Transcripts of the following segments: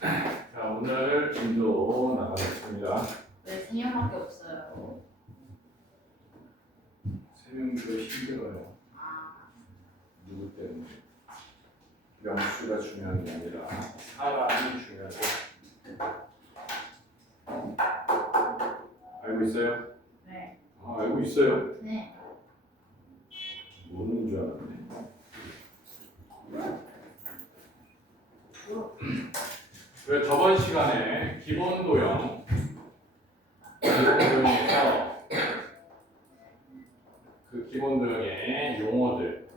자, 오늘 진도 나가겠습니다. 네, 3명밖에 없어요. 3명도 힘들어요. 아, 누구 때문에? 명수가 중요한 게 아니라 사람이 중요하죠. 알고 있어요? 네. 알고 있어요? 네. 모르는 줄 알았네. 왜 저번 시간에 기본 도형에서 그 기본 도형의 용어들,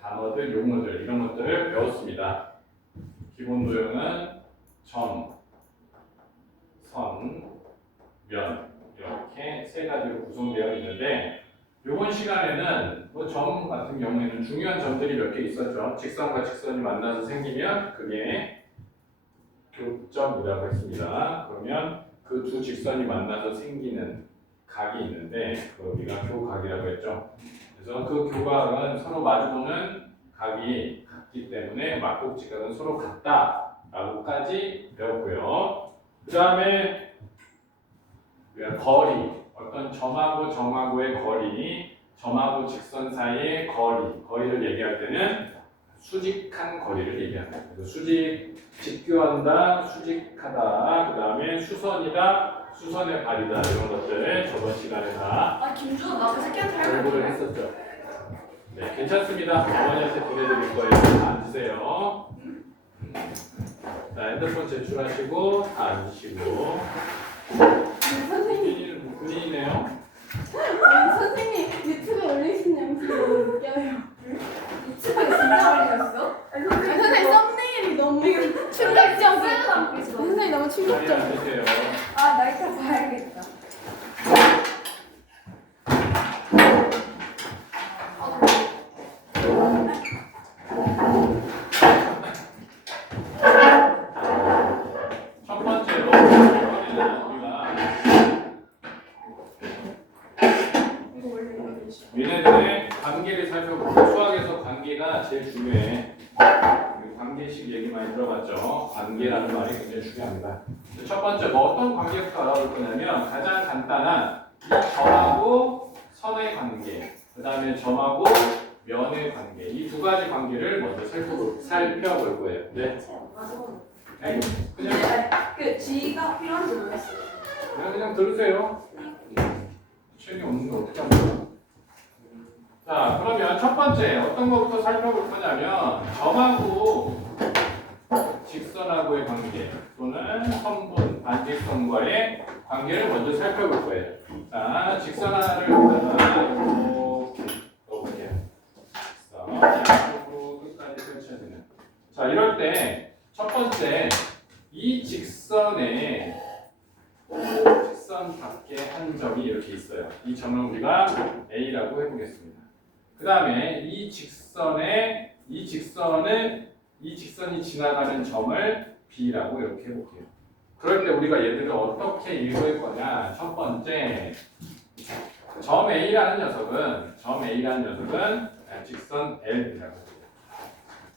단어들, 용어들 이런 것들을 배웠습니다. 기본 도형은 점, 선, 면 이렇게 세 가지로 구성되어 있는데 이번 시간에는 뭐 점 같은 경우에는 중요한 점들이 몇 개 있었죠. 직선과 직선이 만나서 생기면 그게 교점이라고 했습니다. 그러면 그 두 직선이 만나서 생기는 각이 있는데 그걸 우리가 교각이라고 했죠. 그래서 그 교각은 서로 마주보는 각이 같기 때문에 막국지각은 서로 같다라고까지 배웠고요. 그 다음에 거리, 어떤 점하고 점하고의 거리, 점하고 직선 사이의 거리를 얘기할 때는 수직한 거리를 얘기합니다. 그래서 직교한다, 수직하다, 그 다음에 수선이다, 수선의 발이다 이런 것들 저번 시간에 다 아, 김준호 나 그 새끼한테 공부를 했었죠. 네, 괜찮습니다. 어머니한테 보내드릴 거예요. 앉으세요. 자, 핸드폰 제출하시고 다 앉으시고. 선생님, 군인이네요. 선생님 유튜브에 올리신 영상 너무 웃겨요. 유튜브에 진짜 올리셨어? 선생님 썸네일이 너무 충격적이에요. 선생님 너무 자리에 충격적. 앉으세요. 아, 나 이따 봐야겠다. 첫 번째로 이번에는 우리가 얘네들의 관계를 살펴보고 수학에서 관계가 제일 중요해. 관계식 얘기 많이 들어봤죠. 관계라는 말이 굉장히 중요합니다. 첫 번째 어떤 관계부터 알아볼 거냐면 가장 간단한 이 점하고 선의 관계, 그 다음에 점하고 면의 관계, 이 두 가지 관계를 먼저 살펴볼 거예요. 네. 아니, 그냥 그 G가 필요한지 모르겠어요. 그냥 들으세요. 시간이 없는데 어떻게 합니까? 자, 그러면 첫 번째 어떤 것부터 살펴볼 거냐면 점하고 직선하고의 관계 또는 선분, 반직선과의 관계를 먼저 살펴볼 거예요. 자, 직선 하나를 여기다가 이렇게 넣어볼게요. 직선, 양쪽으로 끝까지 펼쳐야 되는. 자, 이럴 때 첫 번째 이 직선 밖에 한 점이 이렇게 있어요. 이 점을 우리가 A라고 해보겠습니다. 그 다음에 이 직선이 지나가는 점을 B라고 이렇게 해볼게요. 그럴 때 우리가 얘들을 어떻게 읽을 거냐? 첫 번째, 점 A라는 녀석은 직선 L이라고 해요.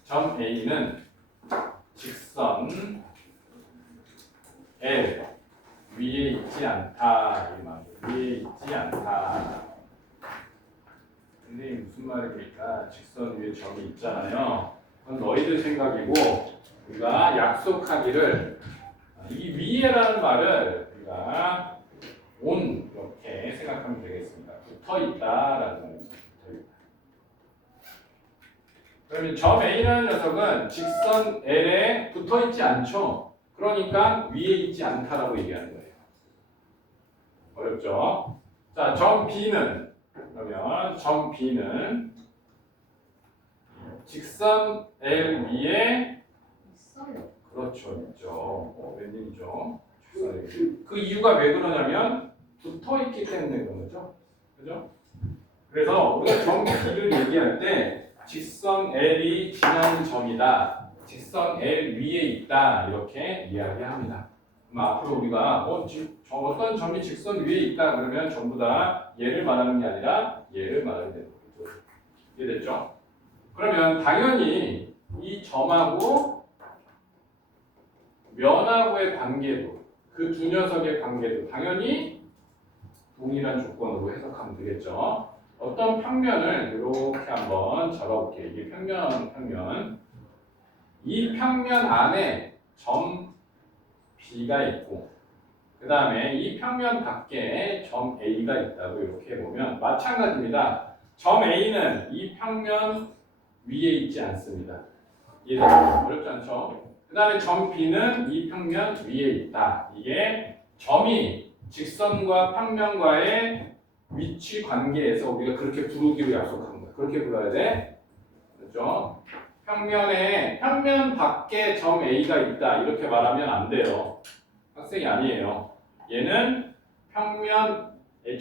점 A는 직선 L 위에 있지 않다 이 말이에요. 위에 있지 않다. 근데 무슨 말입니까? 직선 위에 점이 있잖아요. 그건 너희들 생각이고 우리가 약속하기를 이 위에라는 말을 우리가 온 이렇게 생각하면 되겠습니다. 붙어 있다라는 말입니다. 그러면 점 A라는 녀석은 직선 L에 붙어 있지 않죠. 그러니까 위에 있지 않다라고 얘기하는 거예요. 어렵죠? 자, 점 B는 직선 L 위에 있어요. 그렇죠, 있죠. 웬일이죠? 그 이유가 왜 그러냐면 붙어 있기 때문에 그런 거죠. 그죠? 그래서 우리가 점 B를 얘기할 때 직선 L이 지나는 점이다. 직선 L 위에 있다. 이렇게 이야기합니다. 그럼 앞으로 우리가 어떤 점이 직선 위에 있다 그러면 전부 다 얘를 말하는 게 아니라 얘를 말하게 되는 거죠. 이해됐죠? 그러면 당연히 이 점하고 면 C하고의 관계도 그 두 녀석의 관계도 당연히 동일한 조건으로 해석하면 되겠죠. 어떤 평면을 이렇게 한번 적어볼게요. 이게 평면. 이 평면 안에 점 B가 있고 그 다음에 이 평면 밖에 점 A가 있다고 이렇게 보면 마찬가지입니다. 점 A는 이 평면 위에 있지 않습니다. 이해되죠? 어렵지 않죠? 그 다음에 점 B는 이 평면 위에 있다. 이게 점이 직선과 평면과의 위치 관계에서 우리가 그렇게 부르기로 약속한 거야. 그렇게 불러야 돼. 그렇죠? 평면 밖에 점 A가 있다. 이렇게 말하면 안 돼요. 학생이 아니에요. 얘는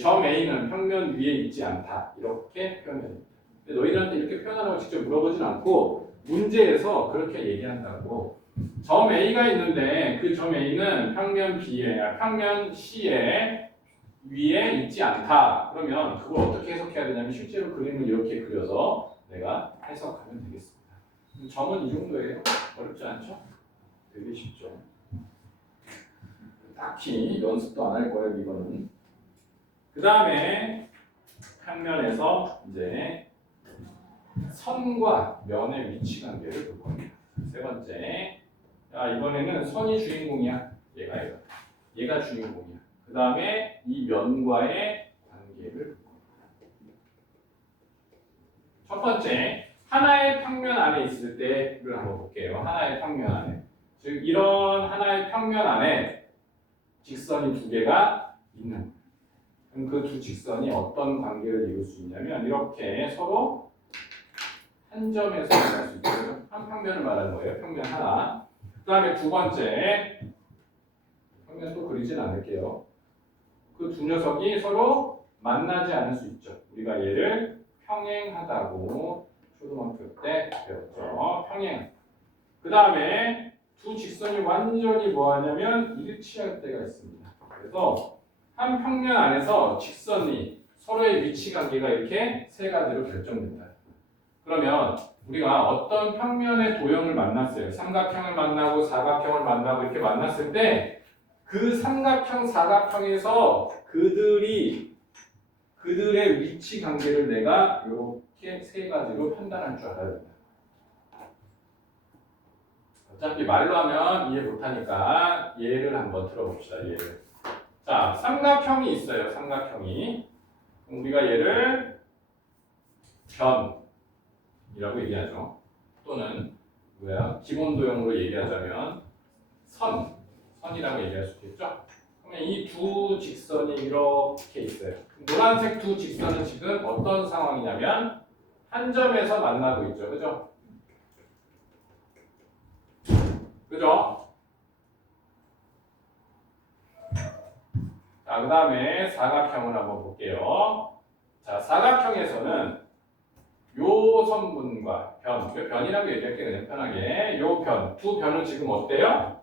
점 A는 평면 위에 있지 않다. 이렇게 표현됩니다. 근데 너희들한테 이렇게 표현하라고 직접 물어보진 않고 문제에서 그렇게 얘기한다고. 점 A가 있는데 그 점 A는 평면 C의 위에 있지 않다. 그러면 그걸 어떻게 해석해야 되냐면 실제로 그림을 이렇게 그려서 내가 해석하면 되겠습니다. 점은 이 정도예요. 어렵지 않죠? 되게 쉽죠. 딱히 연습도 안 할 거예요, 이거는. 그 다음에 평면에서 이제 선과 면의 위치 관계를 볼 겁니다. 세 번째. 자, 이번에는 선이 주인공이야. 얘가 주인공이야. 그 다음에 이 면과의 관계를 볼 겁니다. 첫 번째, 하나의 평면 안에 있을 때를 한번 볼게요. 하나의 평면 안에. 즉, 이런 하나의 평면 안에 직선이 두 개가 있는 거예요. 그럼 그 두 직선이 어떤 관계를 이룰 수 있냐면 이렇게 서로 한 점에서 만날 수 있고요. 한 평면을 말하는 거예요. 평면 하나. 그 다음에 두 번째, 평면 또 그리진 않을게요. 그 두 녀석이 서로 만나지 않을 수 있죠. 우리가 얘를 평행하다고 초등학교 때 배웠죠. 평행. 그 다음에 두 직선이 완전히 뭐하냐면 일치할 때가 있습니다. 그래서 한 평면 안에서 직선이 서로의 위치 관계가 이렇게 세 가지로 결정된다. 그러면 우리가 어떤 평면의 도형을 만났어요. 삼각형을 만나고 사각형을 만나고 이렇게 만났을 때 그 삼각형, 사각형에서 그들의 위치 관계를 내가 이렇게 세 가지로 판단할 줄 알아야 된다. 어차피 말로 하면 이해 못하니까 예를 한번 들어봅시다. 예를. 자, 삼각형이 있어요. 삼각형이. 우리가 얘를 변이라고 얘기하죠. 또는 기본 도형으로 얘기하자면 선이라고 얘기할 수 있겠죠. 그러면 이 두 직선이 이렇게 있어요. 노란색 두 직선은 지금 어떤 상황이냐면 한 점에서 만나고 있죠. 그죠? 그죠? 자, 그 다음에 사각형을 한번 볼게요. 자, 사각형에서는 요 선분과 변이라고 얘기할게요. 그냥 편하게. 두 변은 지금 어때요?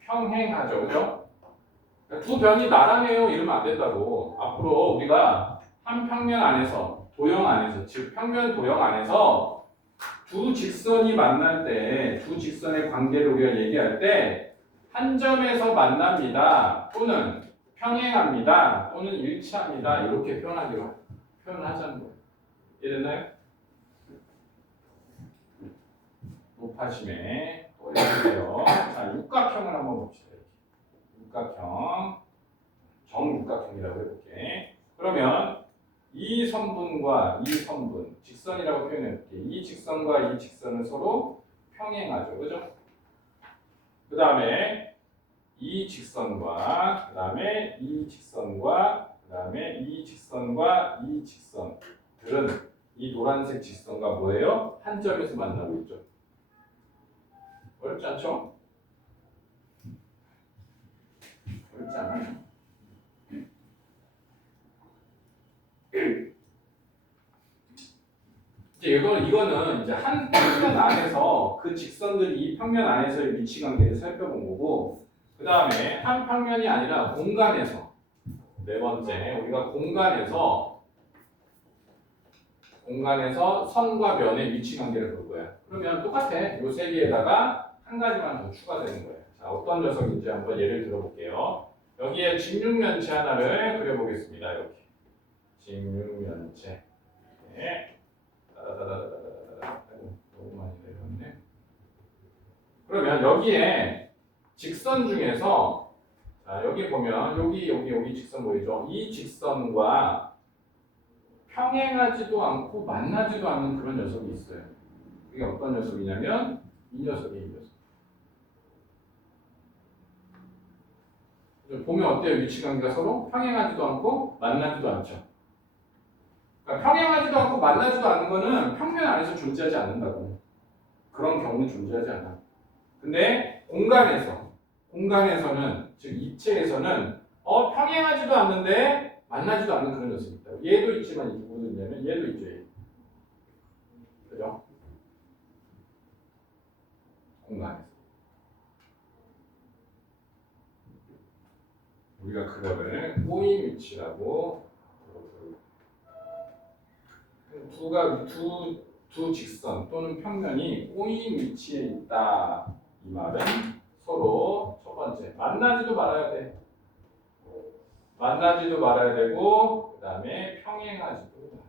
평행하죠. 그죠? 두 변이 나란해요. 이러면 안 된다고. 앞으로 우리가 한 평면 안에서, 도형 안에서, 즉 평면 도형 안에서 두 직선이 만날 때, 두 직선의 관계를 우리가 얘기할 때 한 점에서 만납니다. 또는 평행합니다. 또는 일치합니다. 이렇게 표현을 하자는 거예요. 이해됐나요? 높아심에 또 해볼게요. 자, 육각형을 한번 봅시다. 육각형, 정육각형이라고 해볼게. 그러면 이 선분과 이 선분, 직선이라고 표현해볼게. 이 직선과 이 직선은 서로 평행하죠. 그죠? 그 다음에 이 직선과, 그 다음에 이 직선과, 그 다음에 이 직선과 이 직선들은 이 노란색 직선과 뭐예요? 한 점에서 만나고 있죠. 어렵지 않죠? 어렵지 않아요. 이제 이거는 이제 한 평면 안에서 그 직선들이 이 평면 안에서의 위치 관계를 살펴본 거고, 그 다음에 한 평면이 아니라 공간에서, 네 번째 우리가 공간에서 선과 면의 위치 관계를 볼 거야. 그러면 똑같아. 요 세 개에다가 한 가지만 더 추가되는 거예요. 자, 어떤 녀석인지 한번 예를 들어볼게요. 여기에 직육면체 하나를 그려보겠습니다. 이렇게 직육면체. 네. 따다다다다다다다. 아이고, 너무 많이 내렸네. 그러면 여기에 직선 중에서 자, 여기 보면 여기 직선 보이죠? 이 직선과 평행하지도 않고 만나지도 않는 그런 녀석이 있어요. 이게 어떤 녀석이냐면 이 녀석이에요. 이 녀석. 보면 어때요? 위치관계가 서로 평행하지도 않고 만나지도 않죠. 그러니까 평행하지도 않고 만나지도 않는 거는 평면 안에서 존재하지 않는다고. 그런 경우는 존재하지 않아. 근데 공간에서는 즉 입체에서는 평행하지도 않는데 만나지도 않는 그런 녀석이 있다. 얘도 있지만 이 누구도 있냐면 얘도 있죠. 얘. 그죠? 공간에서. 우리가 그거를 꼬임 위치라고 부르고 두 직선 또는 평면이 꼬임 위치에 있다. 이 말은 서로 첫 번째 만나지도 말아야 돼. 만나지도 말아야 되고 그 다음에 평행하지도 말아야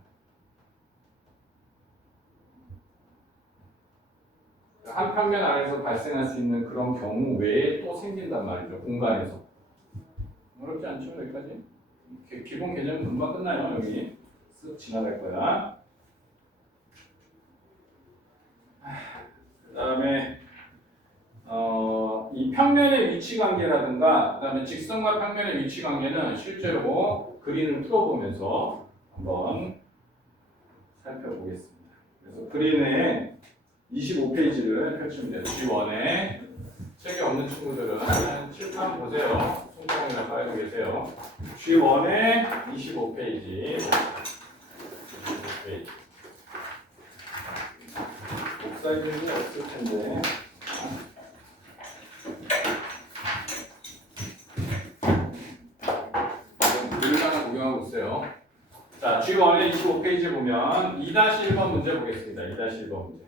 돼. 한 평면 안에서 발생할 수 있는 그런 경우 외에 또 생긴단 말이죠. 공간에서. 어렵지 않죠? 여기까지? 기본 개념 금방 끝나요. 여기 쓱 지나갈 거야. 그 다음에 이 평면의 위치 관계라든가 그 다음에 직선과 평면의 위치 관계는 실제로 그림을 풀어보면서 한번 살펴보겠습니다. 그래서 그림의 25페이지를 펼치면 돼요. G1에 책이 없는 친구들은 칠판 보세요. 손가락이나 깔고 계세요. G1의 25페이지. 25페이지. 복사기는 없을 텐데. 그림 하나 구경하고 있어요. 자, G1의 25페이지 보면 2-1번 문제 보겠습니다. 2-1번 문제.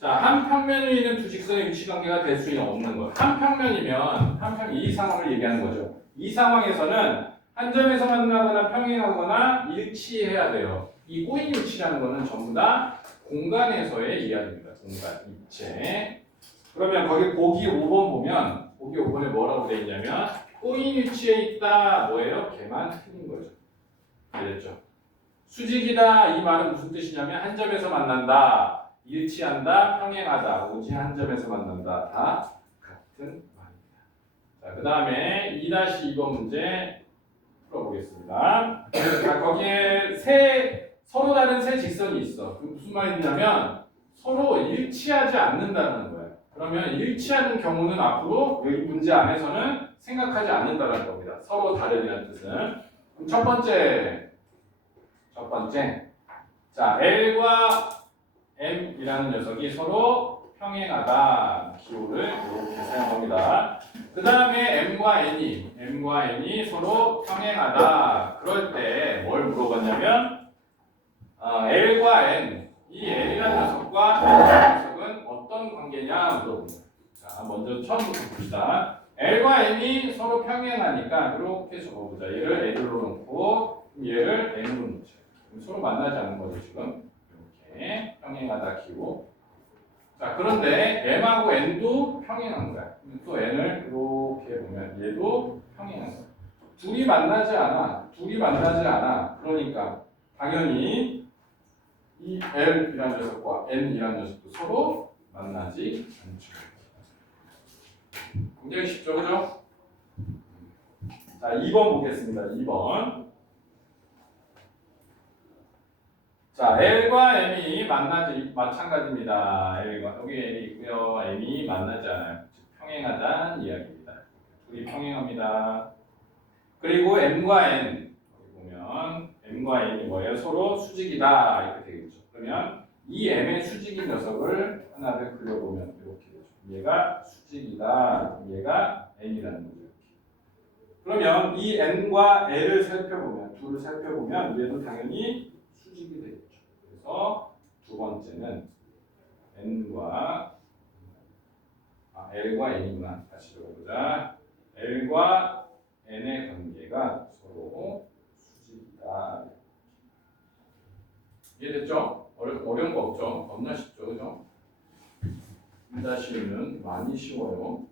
자, 한 평면에 있는 두 직선의 위치 관계가 될 수는 없는 거예요. 한 평면이면 이 상황을 얘기하는 거죠. 이 상황에서는 한 점에서 만나거나 평행하거나 일치해야 돼요. 이 꼬인 위치라는 거는 전부 다 공간에서의 이야기입니다. 공간, 입체. 그러면 거기 보기 5번 보면 보기 5번에 뭐라고 되어 있냐면 꼬인 위치에 있다. 뭐예요? 걔만 틀린 거죠. 알겠죠? 수직이다. 이 말은 무슨 뜻이냐면 한 점에서 만난다. 일치한다, 평행하다, 오직 한 점에서 만난다, 다 같은 말입니다. 자, 그 다음에 2-2번 문제 풀어보겠습니다. 자, 거기에 서로 다른 세 직선이 있어. 그 무슨 말이냐면 서로 일치하지 않는다는 거예요. 그러면 일치하는 경우는 앞으로 여기 문제 안에서는 생각하지 않는다는 겁니다. 서로 다른이라는 뜻은. 그럼 첫 번째, 자, L과 M이라는 녀석이 서로 평행하다. 기호를 이렇게 사용합니다. 그 다음에 M과 N이 서로 평행하다. 그럴 때 뭘 물어봤냐면 L과 N, 이 L이라는 녀석과 N이라는 녀석은 어떤 관계냐 물어봅니다. 자, 먼저 처음부터 봅시다. L과 N이 서로 평행하니까 이렇게 적어보자. 얘를 L로 놓고 얘를 N으로 놓자. 서로 만나지 않는 거죠 지금. 이렇게 평행하다 기호. 자, 그런데 M하고 N도 평행한 거야. 또 N을 이렇게 보면 얘도 평행한 거야. 둘이 만나지 않아. 그러니까 당연히 이 L이라는 녀석과 N이라는 녀석도 서로 만나지 않죠. 굉장히 쉽죠, 그죠? 자, 2번 보겠습니다. 2번. 자, L과 M이 마찬가지입니다. L과 여기 M이 있고요. M이 만나지 않아요. 즉 평행하다는 이야기입니다. 둘이 평행합니다. 그리고 M과 N 여기 보면 M과 N이 뭐예요? 서로 수직이다 이렇게 되겠죠. 그러면 이 M의 수직인 녀석을 하나를 그려보면 이렇게 되죠. 얘가 수직이다. 얘가 N이라는 거죠. 이렇게. 그러면 이 N과 L을 둘을 살펴보면 얘도 당연히 수직이 되겠죠. 그래서 두 번째는 N과 L과 N이구나. 다시 적어보자. L과 N의 관계가 서로 수직이다. 이해됐죠? 어려운 거 없죠? 겁나 쉽죠, 그죠? 2-1은 많이 쉬워요.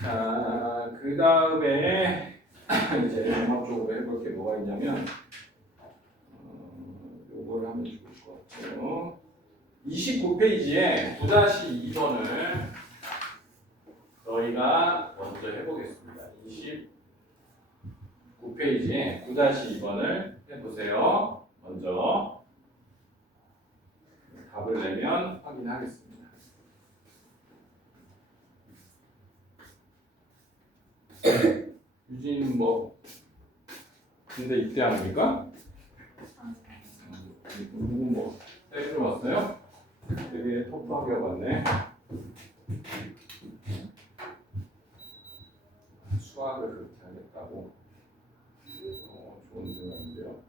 자, 그 다음에 이제 종합적으로 해볼 게 뭐가 있냐면 요거를 하면 좋을 것 같아요. 29페이지에 9-2번을 너희가 먼저 해보겠습니다. 29페이지에 9-2번을 해보세요. 먼저 답을 내면 확인하겠습니다. 유진이는 뭐 군대 입대합니까? 누구 뭐 때리러 왔어요? 되게 터프하게 왔네. 수학을 그렇게 하겠다고. 좋은 생각인데요.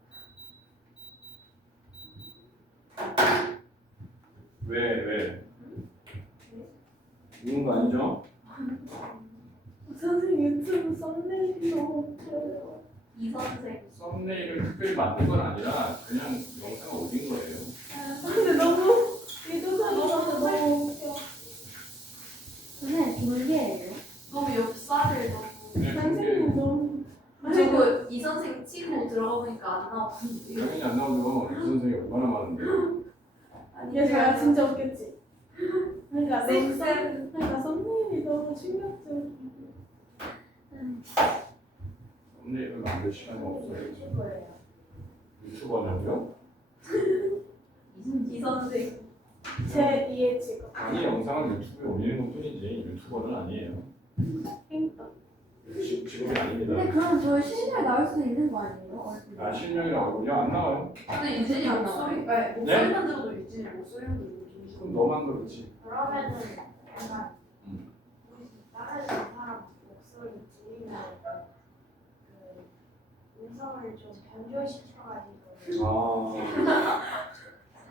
왜? 우는 거 아니죠? 선생님 유튜브 썸네일이 너무 웃겨요. 이 선생. 썸네일을 특별히 만든 건 아니라 그냥 영상을 올린 거예요. 근데 너무 이도사님한테 너무 웃겨. 선생님 돌개예요? 너무 엽사를 너무. 네, 선생님 너무. 그리고 이 선생 치고 들어가 보니까 안 나오던데요. 당연히 안 나오죠. 이 선생이 얼마나 많은데요. 얘 제가 진짜 웃겼지. 그러니까 쌤. 그러니까 썸네일이 너무 충격적이야. 썸네일을 만들 시간이 없어요. 유튜버예요. 유튜버냐고요? 이 선생. 제 2의 직업. 강의 영상은 유튜브에 올리는 것 뿐이지 유튜버는 아니에요. 그러니까. 직업이 아닙니다. 근데 그럼 저희 실무에 나올 수도 있는 거 아니에요? 아 실명이라고 하군요. 안 나와요. 근데 유진이 목소리, 목소리만 들어도 유진이 목소리만 들어도 그럼 너만 그렇지. 그러면은 약간 음. 우리 다른 사람 목소리 들리면 그 음성을 좀 변조시켜가지고 아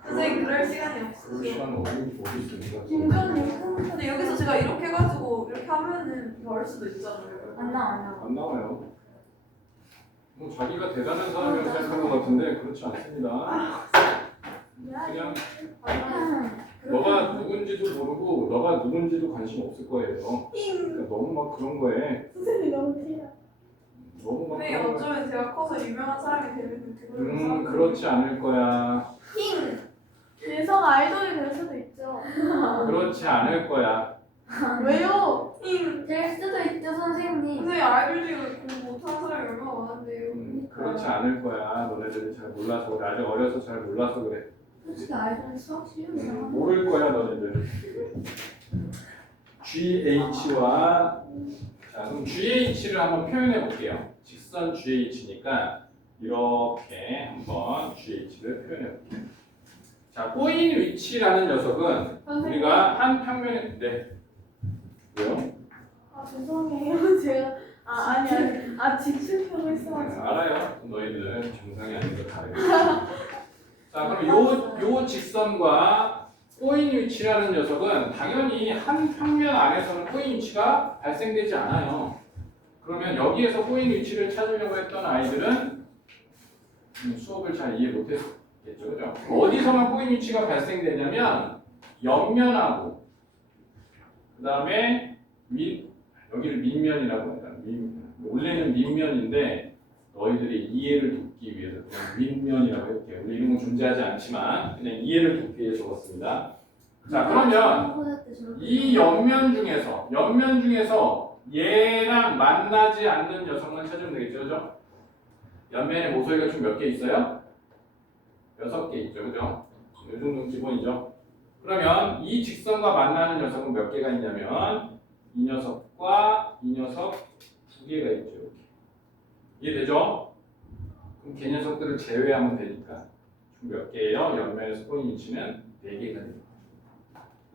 선생님 그럴 시간이 그럴 없으죠. 시간은 어디 있습니까? 김건님 근데 여기서 제가 이렇게 해가지고 이렇게 하면은 나올 수도 있잖아요. 안 나와요. 안 나와요. 뭐 자기가 대단한 사람이라고 생각하는 것 같은데 그렇지 않습니다. 그냥 너가 누군지도 모르고 너가 누군지도 관심 없을 거예요. 그러니까 너무 막 그런 거에 선생님 너무 티야. 너무 막 근데 그런 거에 어쩌면 제가 커서 유명한 사람이 되면 그걸 그렇지 않을 거야. 예성 아이돌이 될 수도 있죠. 그렇지 않을 거야. 왜요? 될 수도 있죠 선생님. 선생님 아이돌 중에 공부 못하는 사람이 얼마나 많은데요. 그렇지 않을 거야. 너네들이 잘 몰라서 그래. 아직 어려서 잘 몰라서 그래. 솔직히 아이돌 수학 실력이 나와. 모를 거야 너네들. GH와 자 그럼 GH를 한번 표현해 볼게요. 직선 GH니까 이렇게 한번 GH를 표현해 볼게요. 자 꼬인 위치라는 녀석은 우리가 한 평면에 왜요? 아 죄송해요. 제가 아니 지출표가 있어가지고. 알아요. 너희들 정상이 아닌 거 다 알아요. 자 그럼 요 직선과 꼬인 위치라는 녀석은 당연히 한 평면 안에서는 꼬인 위치가 발생되지 않아요. 그러면 여기에서 꼬인 위치를 찾으려고 했던 아이들은 수업을 잘 이해 못했겠죠, 그죠? 어디서만 꼬인 위치가 발생되냐면 옆면하고 그 다음에 여기를 밑면이라고 합니다. 원래는 밑면인데 너희들이 이해를 돕기 위해서 그냥 밑면이라고 할게요. 우리 이런 건 존재하지 않지만 그냥 이해를 돕기 위해 적었습니다. 자 그러면 이 옆면 중에서 얘랑 만나지 않는 녀석만 찾으면 되겠죠, 그죠? 옆면에 모서리가 총 몇 개 있어요? 6개 있죠, 그죠? 이 정도는 기본이죠. 그러면 이 직선과 만나는 녀석은 몇 개가 있냐면 이 녀석과 이 녀석 2개가 있죠. 이렇게. 이해되죠? 그럼 걔 녀석들을 제외하면 되니까 총 몇 개예요? 옆면에서 꼬인 위치는 4개가 됩니다.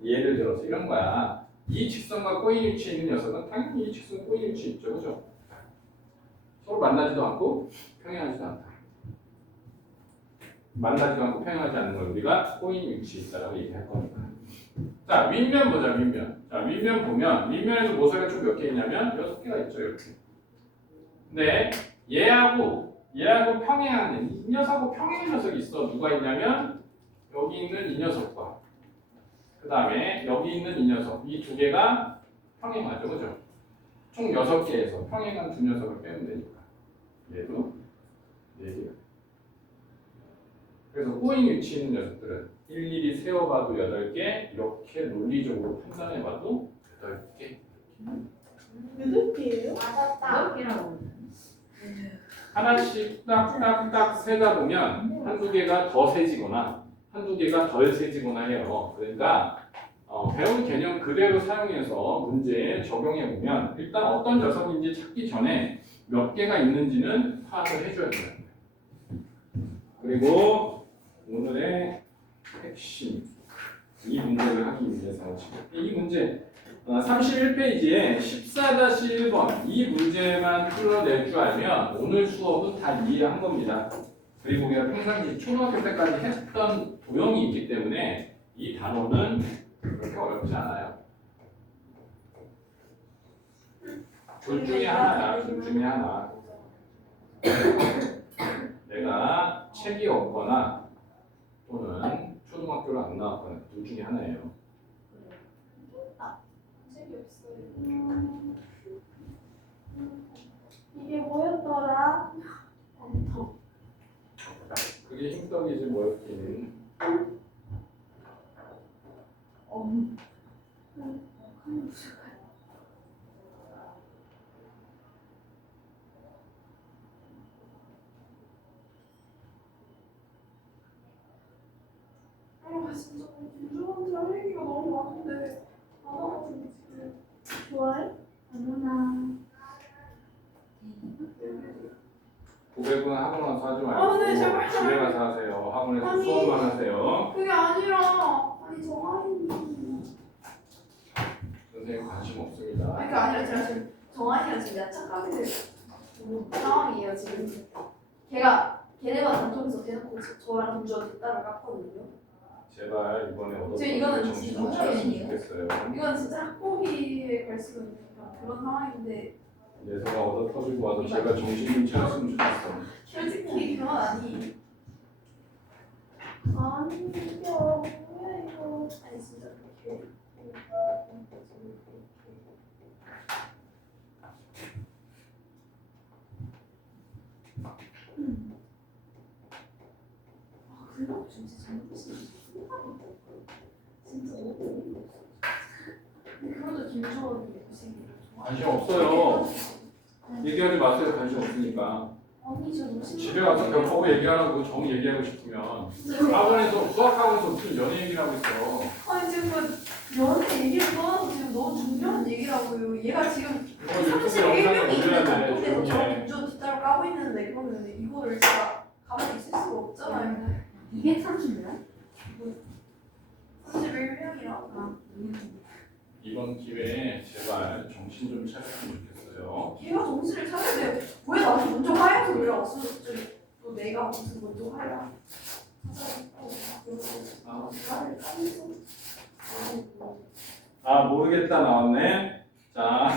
예를 들어서 이런 거야. 이 직선과 꼬인 위치에 있는 녀석은 당연히 이 직선 꼬인 위치에 있죠. 그죠? 서로 만나지도 않고 평행하지도 않다. 만나지도 않고 평행하지 않는 걸 우리가 꼬인 위치에 있다라고 얘기할 거니까. 자, 윗면 보자, 윗면. 자, 윗면 보면 윗면에도 모서리가 총 몇 개 있냐면 6개가 있죠, 이렇게. 근데 얘하고 평행하는 이 녀석하고 평행 녀석이 있어. 누가 있냐면 여기 있는 이 녀석과 그 다음에 여기 있는 이 녀석, 이 두 개가 평행하죠, 그죠? 총 6개에서 평행한 두 녀석을 빼면 되니까 얘도 4개. 그래서 꼬인 위치에 있는 녀석들은 일일이 세어봐도 8개, 이렇게 논리적으로 판단해봐도 8개. 8개예요? 맞았다. 하나씩 딱딱딱 세다 보면 한두 개가 더 세지거나 한두 개가 덜 세지거나 해요. 그러니까 배운 개념 그대로 사용해서 문제에 적용해 보면 일단 어떤 녀석인지 찾기 전에 몇 개가 있는지는 파악을 해줘야 돼요. 그리고 오늘의 핵심 이 문제를 하기 위해서 지금 이 문제 31페이지에 14-1번 이 문제만 풀어낼 줄 알면 오늘 수업은 다 이해한 겁니다. 그리고 우리가 평상시 초등학교 때까지 했던 도형이 있기 때문에 이 단어는 그렇게 어렵지 않아요. 둘 중에 하나야. 둘 중에 하나. 내가 책이 없거나 또는 초등학교를 안 나왔거나 둘 중에 하나예요. 책이 없어요. 이게 뭐였더라? 그게 힘떡이지 뭐였긴. 진짜 김주원들 할 얘기가 너무 많은데 안 와가지고 지금. 좋아해? 누나. 900원 학원 와서 하지 말고 아, 네, 제발. 집에 가서 하세요. 학원에서 아니. 수업만 하세요. 그게 아니라 아니 정아인이 선생님 관심 없습니다. 아니 그게 아니라 제가 지금 정아인이랑 지금 약착하게 될 상황이에요 지금. 걔네가 단톡에서 대놓고 저랑 김주원 뒷담을 깠거든요. 제발 이번에 지금 이거는 정신 진짜 좀 차렸으면 너무 좋겠어요. 이건 진짜 학폭위에 갈 수가 있는 그런 상황인데 예서가 얻어 터지고 와서 제발 정신 좀 차렸으면 좋겠어. 솔직히 그건 아니. 아니요. 뭐야 이거? 아니 진짜 그렇게. 그거 진짜 진짜 너무 근데 그것도 김주원이 고생이를 관심 없어요. 얘기하지 마세요. 관심 없으니까. 아니 저 너무 집에 가서 벽보고 얘기하라고 정 얘기하고 싶으면 학원에서 수학학원에서 무슨 연애 얘기를 하고 있어. 아니 지금 그 연애 얘기를 떠나서 지금 너무 중요한 얘기라고요. 얘가 지금 이거 유튜브 영상에 31명이 올려야 있는 돼. 단톡에서 저 조용히 해. 김주원 뒷담을 까고 있는데 그러면 이거를 제가 가만히 있을 수가 없잖아요. 230명? 31명이라고. 이번 기회에 제발 정신 좀 차렸으면 좋겠어요. 걔가 정신을 차려야 돼. 왜 나한테 먼저 하야서 올라왔어? 갑자기 또 내가 무슨 먼저 하야. 모르겠다 나왔네. 자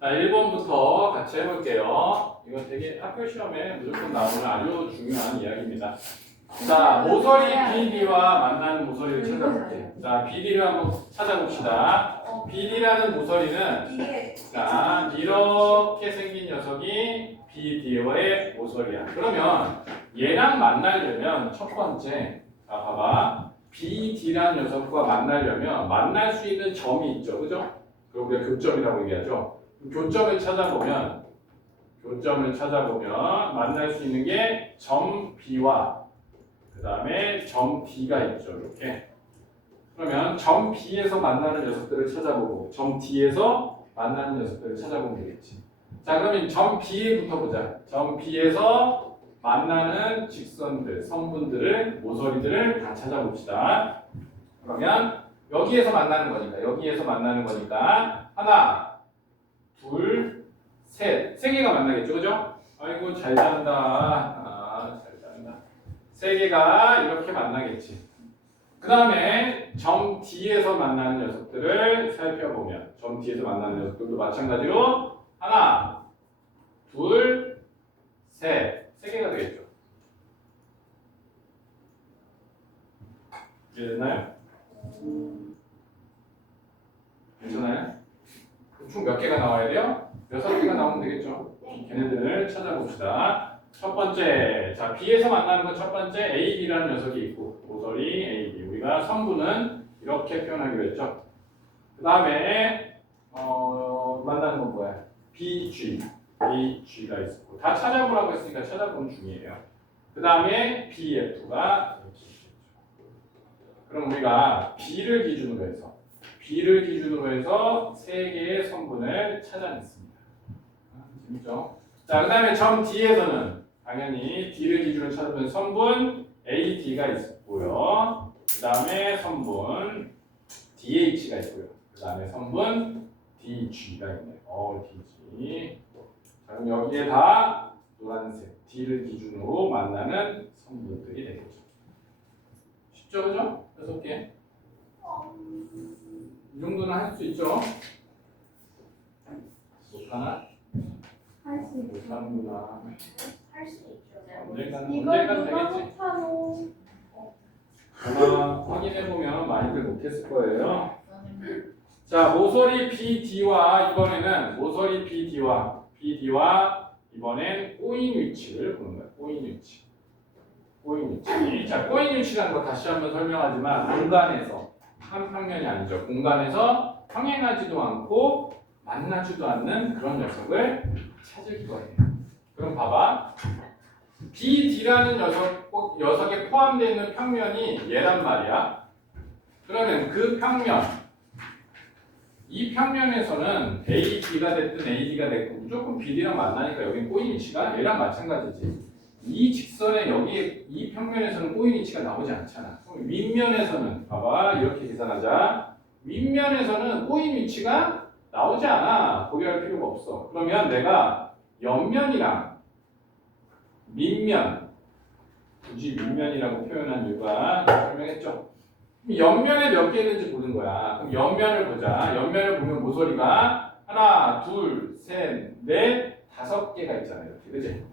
1번부터 같이 해볼게요. 이거 되게 학교 시험에 무조건 나오는 아주 중요한 이야기입니다. 자, 모서리 BD와 만나는 모서리를 찾아볼게. 자, BD를 한번 찾아봅시다. BD라는 모서리는 이게 자, 이렇게 생긴 녀석이 BD의 모서리야. 그러면 얘랑 만나려면 첫 번째, 자, 봐봐. BD라는 녀석과 만나려면 만날 수 있는 점이 있죠. 그죠? 그리고 우리가 교점이라고 얘기하죠. 교점을 찾아보면 만날 수 있는 게 점 B와 그 다음에 점 D가 있죠. 이렇게. 그러면 점 B에서 만나는 녀석들을 찾아보고 점 D에서 만나는 녀석들을 찾아보면 되겠지. 자, 그러면 점 B에부터 보자. 점 B에서 만나는 직선들, 선분들을, 모서리들을 다 찾아봅시다. 그러면 여기에서 만나는 거니까 하나, 둘, 셋. 세 개가 만나겠죠, 그죠? 아이고 잘 잔다. 잘 잔다. 세 개가 이렇게 만나겠지. 그 다음에 점 D에서 만나는 녀석들을 살펴보면 점 D에서 만나는 녀석들도 마찬가지로 하나, 둘, 셋, 세 개가 되겠죠. 이해됐나요? 괜찮아요? 총 몇 개가 나와야 돼요? 6개가 나오면 되겠죠. 걔네들을 찾아봅시다. 첫 번째, 자 B에서 만나는 건 첫 번째 A, B라는 녀석이 있고 모서리 A, B. 우리가 성분은 이렇게 표현하기로 했죠. 그 다음에 만나는 건 뭐야? B, G, A, G가 있고 다 찾아보라고 했으니까 찾아보는 중이에요. 그 다음에 B, F가 이렇게 있죠. 그럼 우리가 B를 기준으로 해서 세 개의 성분을 찾아냈습니다. 재밌죠? 자, 그 다음에 점 D에서는 당연히 D를 기준으로 찾아보는 성분 A, D가 있고요. 그 다음에 성분 DH가 있고요. 그 다음에 성분 DG가 있네요. DG. 자, 그럼 여기에 다 노란색 D를 기준으로 만나는 성분들이 되겠죠. 쉽죠, 그죠? 6개. 이 정도는 할 수 있죠? 못하나? 할 수 있어. 못하는구나. 할 수 있죠. 언젠간 이걸 누가 되겠지. 못하노? 아마 확인해보면 많이들 못했을 거예요. 자, 모서리 BD와 이번에는 모서리 BD와 이번엔 꼬인 위치를 보는 거예요. 꼬인 위치. 자, 꼬인 위치라는 거 다시 한번 설명하지만 공간에서 한 평면이 아니죠. 공간에서 평행하지도 않고 만나지도 않는 그런 녀석을 찾을 거예요. 그럼 봐봐. BD라는 녀석에 포함되어 있는 평면이 얘란 말이야. 그러면 그 평면, 이 평면에서는 AB가 됐든 AD가 됐든 무조건 BD랑 만나니까 여기 꼬인 위치가 얘랑 마찬가지지. 이 직선에 여기 이 평면에서는 꼬인 위치가 나오지 않잖아. 그럼 윗면에서는 봐봐 이렇게 계산하자. 윗면에서는 꼬인 위치가 나오지 않아. 고려할 필요가 없어. 그러면 내가 옆면이랑 밑면, 굳이 밑면이라고 표현한 이유가 설명했죠. 그럼 옆면에 몇 개 있는지 보는 거야. 그럼 옆면을 보자. 옆면을 보면 모서리가 하나, 둘, 셋, 넷, 5개가 있잖아요. 이렇게, 그지?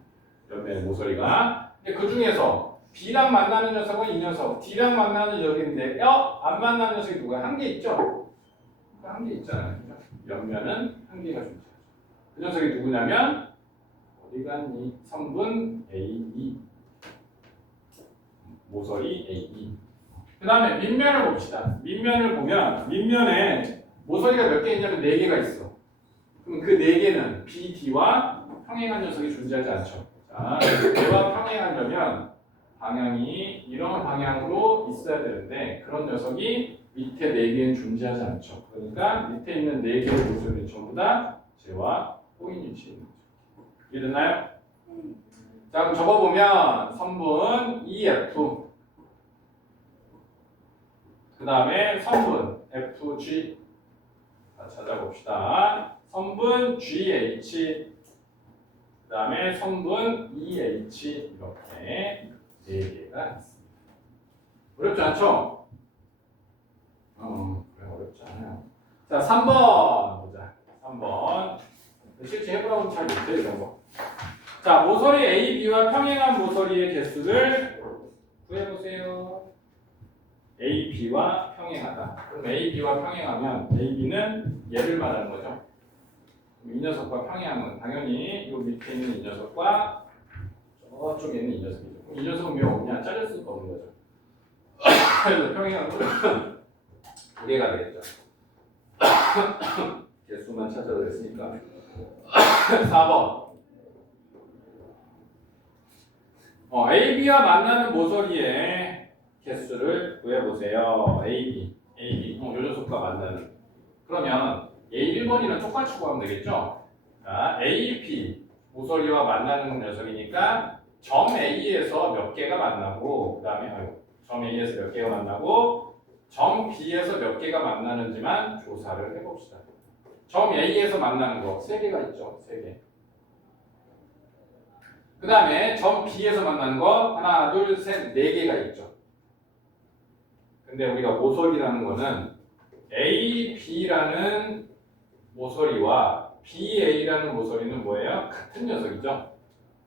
옆면에 모서리가. 근데 그 중에서 B랑 만나는 녀석은 이 녀석, D랑 만나는 녀석인데, 안 만나는 녀석이 누구야? 한 개 있죠? 한 개 있잖아요. 그죠? 옆면은 한 개가 존재하죠. 그 녀석이 누구냐면, 어디가 이 성분 A2, 모서리 A2. 그 다음에 밑면을 봅시다. 밑면을 보면 밑면에 모서리가 몇 개 있냐면 4개가 있어. 그럼 그 4개는 BD와 평행한 녀석이 존재하지 않죠. 자, 얘와 평행하려면 방향이 이런 방향으로 있어야 되는데 그런 녀석이 밑에 4개는 존재하지 않죠. 그러니까 밑에 있는 4개의 모서리는 전부 다 쟤와 꼬인 위치에 있는 거죠. 이해됐나요? 자, 그럼 적어보면 성분 EF 그 다음에 성분 FG 자, 찾아봅시다. 성분 GH 그 다음에 성분 EH 이렇게 4개가 있습니다. 어렵지 않죠? 그래 어렵지 않아요. 자, 3번 보자. 3번 실제 해보라고 하면 잘 못해요 이런 거. 자, 모서리 AB와 평행한 모서리의 개수를 구해보세요. AB와 평행하다. 그럼 AB와 평행하면 AB는 얘를 말하는 거죠. 이 녀석과 평행하면 당연히 이 밑에 있는 이 녀석과 저쪽에 있는 이 녀석이죠. 그럼 이 녀석은 왜 없냐? 잘릴 수가 없는 거죠. 그래서 평행한 거는 2개가 되겠죠. 개수만 찾아도 됐으니까. 4번. AB와 만나는 모서리의 개수를 구해보세요. AB. 이 녀석과 만나는. 그러면 A1번이랑 똑같이 구하면 되겠죠? 자, AB 모서리와 만나는 녀석이니까 점 A에서 몇 개가 만나고 그 다음에 점 A에서 몇 개가 만나고 점 B에서 몇 개가 만나는지만 조사를 해봅시다. 점 A에서 만나는 거 3개가 있죠. 3개. 그 다음에 점 B에서 만나는 거 하나, 둘, 셋, 네 개가 있죠. 근데 우리가 모서리라는 거는 A, B라는 모서리와 BA라는 모서리는 뭐예요? 같은 녀석이죠.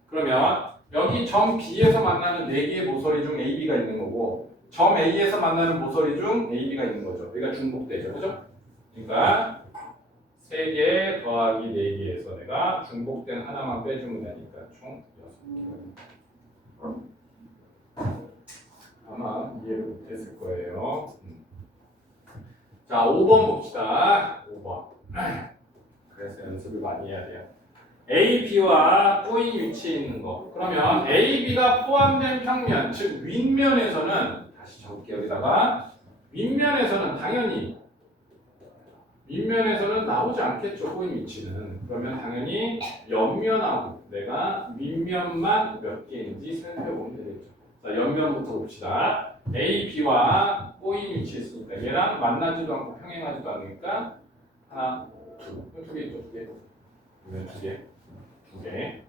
그러면 여기 점 B에서 만나는 네 개의 모서리 중 AB가 있는 거고 점 A에서 만나는 모서리 중 AB가 있는 거죠. 여기가 중복되죠. 그죠? 그러니까 3개 더하기 4개에서 내가 중복된 하나만 빼주면 되니까 총 6개. 아마 이해를 못했을 거예요. 자, 5번 봅시다. 5번. 그래서 연습을 많이 해야 돼요. A, B와 꼬인 위치에 있는 거. 그러면 A, B가 포함된 평면, 즉 윗면에서는 다시 적을게요. 여기다가 윗면에서는 당연히 윗면에서는 나오지 않겠죠. 꼬인 위치는. 그러면 당연히 옆면하고 내가 윗면만 몇 개인지 살펴보면 되겠죠. 자, 옆면부터 봅시다. A, B와 꼬인 위치에 있으니까 얘랑 만나지도 않고 평행하지도 않으니까 하나, 두 개 있죠. 두 개. 두 개. 두 개.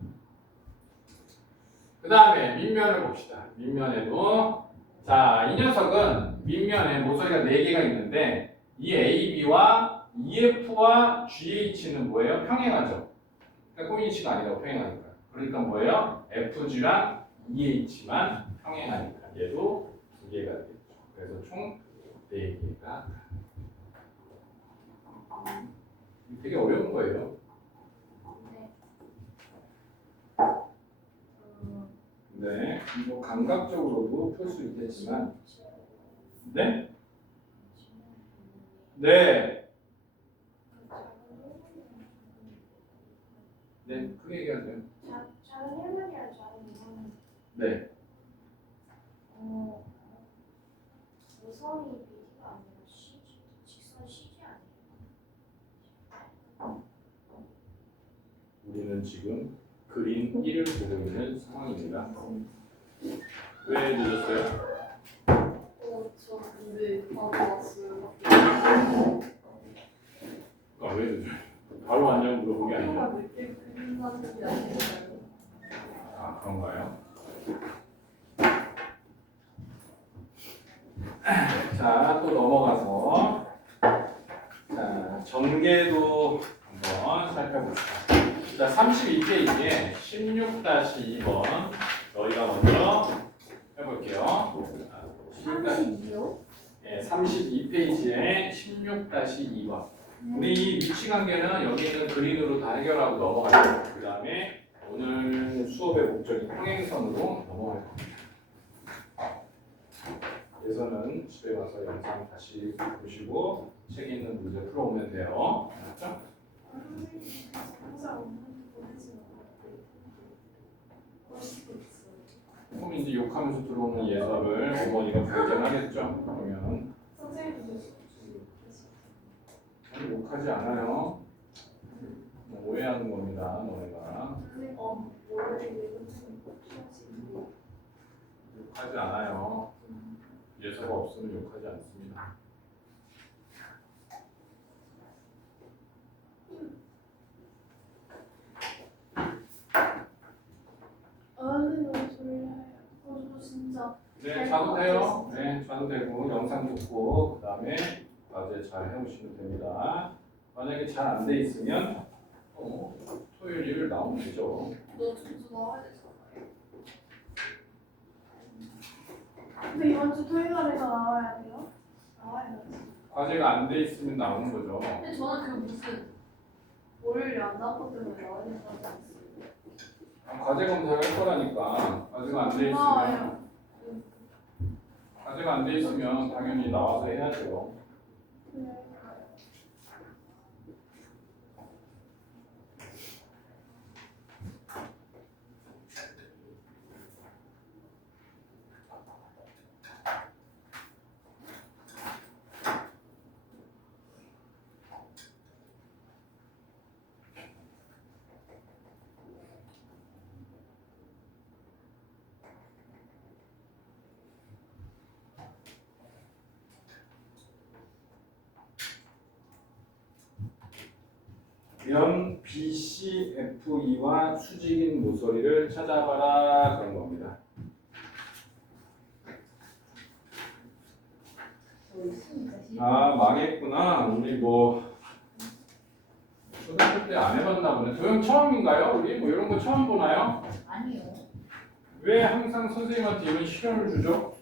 그 다음에 밑면을 봅시다. 밑면에도 자, 이 녀석은 밑면에 모서리가 4개가 있는데 이 AB와 EF와 GH는 뭐예요? 평행하죠. 그러니까 꼬인위치가 아니라고 평행하니까. 그러니까 뭐예요? FG랑 EH만 평행하니까 얘도 2개가 되겠죠. 그래서 총 4개가. 되게 어려운 거예요. 네, 뭐 감각적으로도 풀 수 있겠지만, 네, 네, 네, 크게 얘기하세요. 작은 1번이랑 작은 2번은 네, 모서리 BD가 아니라 CG, 직선 CG 아니에요? 우리는 지금 그림 1을 보고 있는 상황입니다. 왜 늦었어요? 저 근데 바로 왔어요. 아, 왜 늦어요? 바로 왔냐고 물어본 게 아니죠. 늦게 끝나는 게 아니에요. 아, 그런가요? 자, 또 넘어가서 자, 전개도 한번 살펴봅시다. 자, 32페이지에 16-2번 저희가 먼저 해볼게요. 32요? 예, 32페이지에 16-2번. 우리 이 위치 관계는 여기 있는 그림으로 다 해결하고 넘어갈 거예요. 그 다음에 오늘 수업의 목적이 평행선으로 넘어갈 겁니다. 예서는 집에 가서 영상 다시 보시고 책에 있는 문제 풀어오면 돼요. 알았죠? 항상 엄마한테 보내지 그럼 이제 욕하면서 들어오는 예서를 어머니가 발견하겠죠? 그러면 선생님도 아니, 욕하지 않아요. 오해하는 겁니다, 너네가. 원래 이것은 필요하지. 욕하지 않아요. 예서가 없으면 욕하지 않습니다. 너무 졸려요. 저 진짜 네, 자도 돼요. 네, 자도 되고 영상 듣고 그 다음에 과제 잘 해오시면 됩니다. 만약에 잘 안 돼 있으면 토요일 일요일 나오면 되죠. 너 점수 나와야 되잖아요. 근데 이번 주 토요일 날에가 나와야 돼요? 나와야지. 과제가 안 돼 있으면 나오는 거죠. 근데 저는 그 무슨 월요일에 안 나왔기 때문에 나와야 된다고 했어요. 과제 검사를 할 거라니까. 과제가 안 돼 있으면 과제가 안 돼 있으면 당연히 나와서 해야죠. 면 BCFE와 수직인 모서리를 찾아봐라 그런 겁니다. 아 망했구나. 우리 뭐 초등학교 때 안 해봤나 보네. 도형 처음인가요? 우리 뭐 이런 거 처음 보나요? 아니요. 왜 항상 선생님한테 이런 시련을 주죠?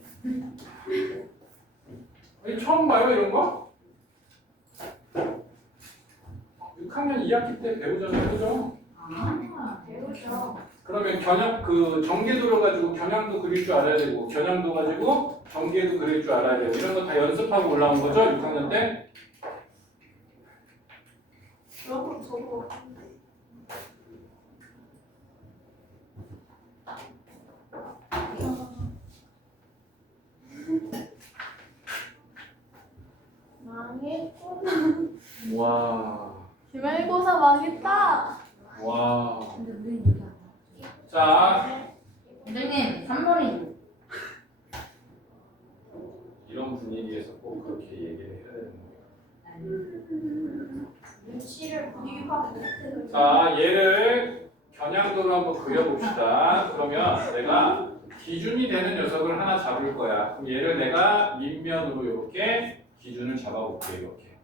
아니, 처음 봐요 이런 거? 6학년 2학기 때 배우잖아요, 그죠? 아, 배우죠. 그러면 전개도를 가지고 겨냥도 그릴 줄 알아야 되고 겨냥도 가지고 전개도 그릴 줄 알아야 되고 이런 거 다 연습하고 올라온 거죠, 6학년 때? 그럼 저도 망했고. 와, 기말고사 망했다. 와. 근데 우리 여기 안 와. 자, 선생님, 3번이죠. 이런 분위기에서 꼭 그렇게 얘기를 해야 되는 거예요. 눈치를 이해가 못해서 자, 얘를 겨냥도로 한번 그려봅시다. 그러면 내가 기준이 되는 녀석을 하나 잡을 거야. 그럼 얘를 내가 밑면으로 이렇게 기준을 잡아볼게, 이렇게.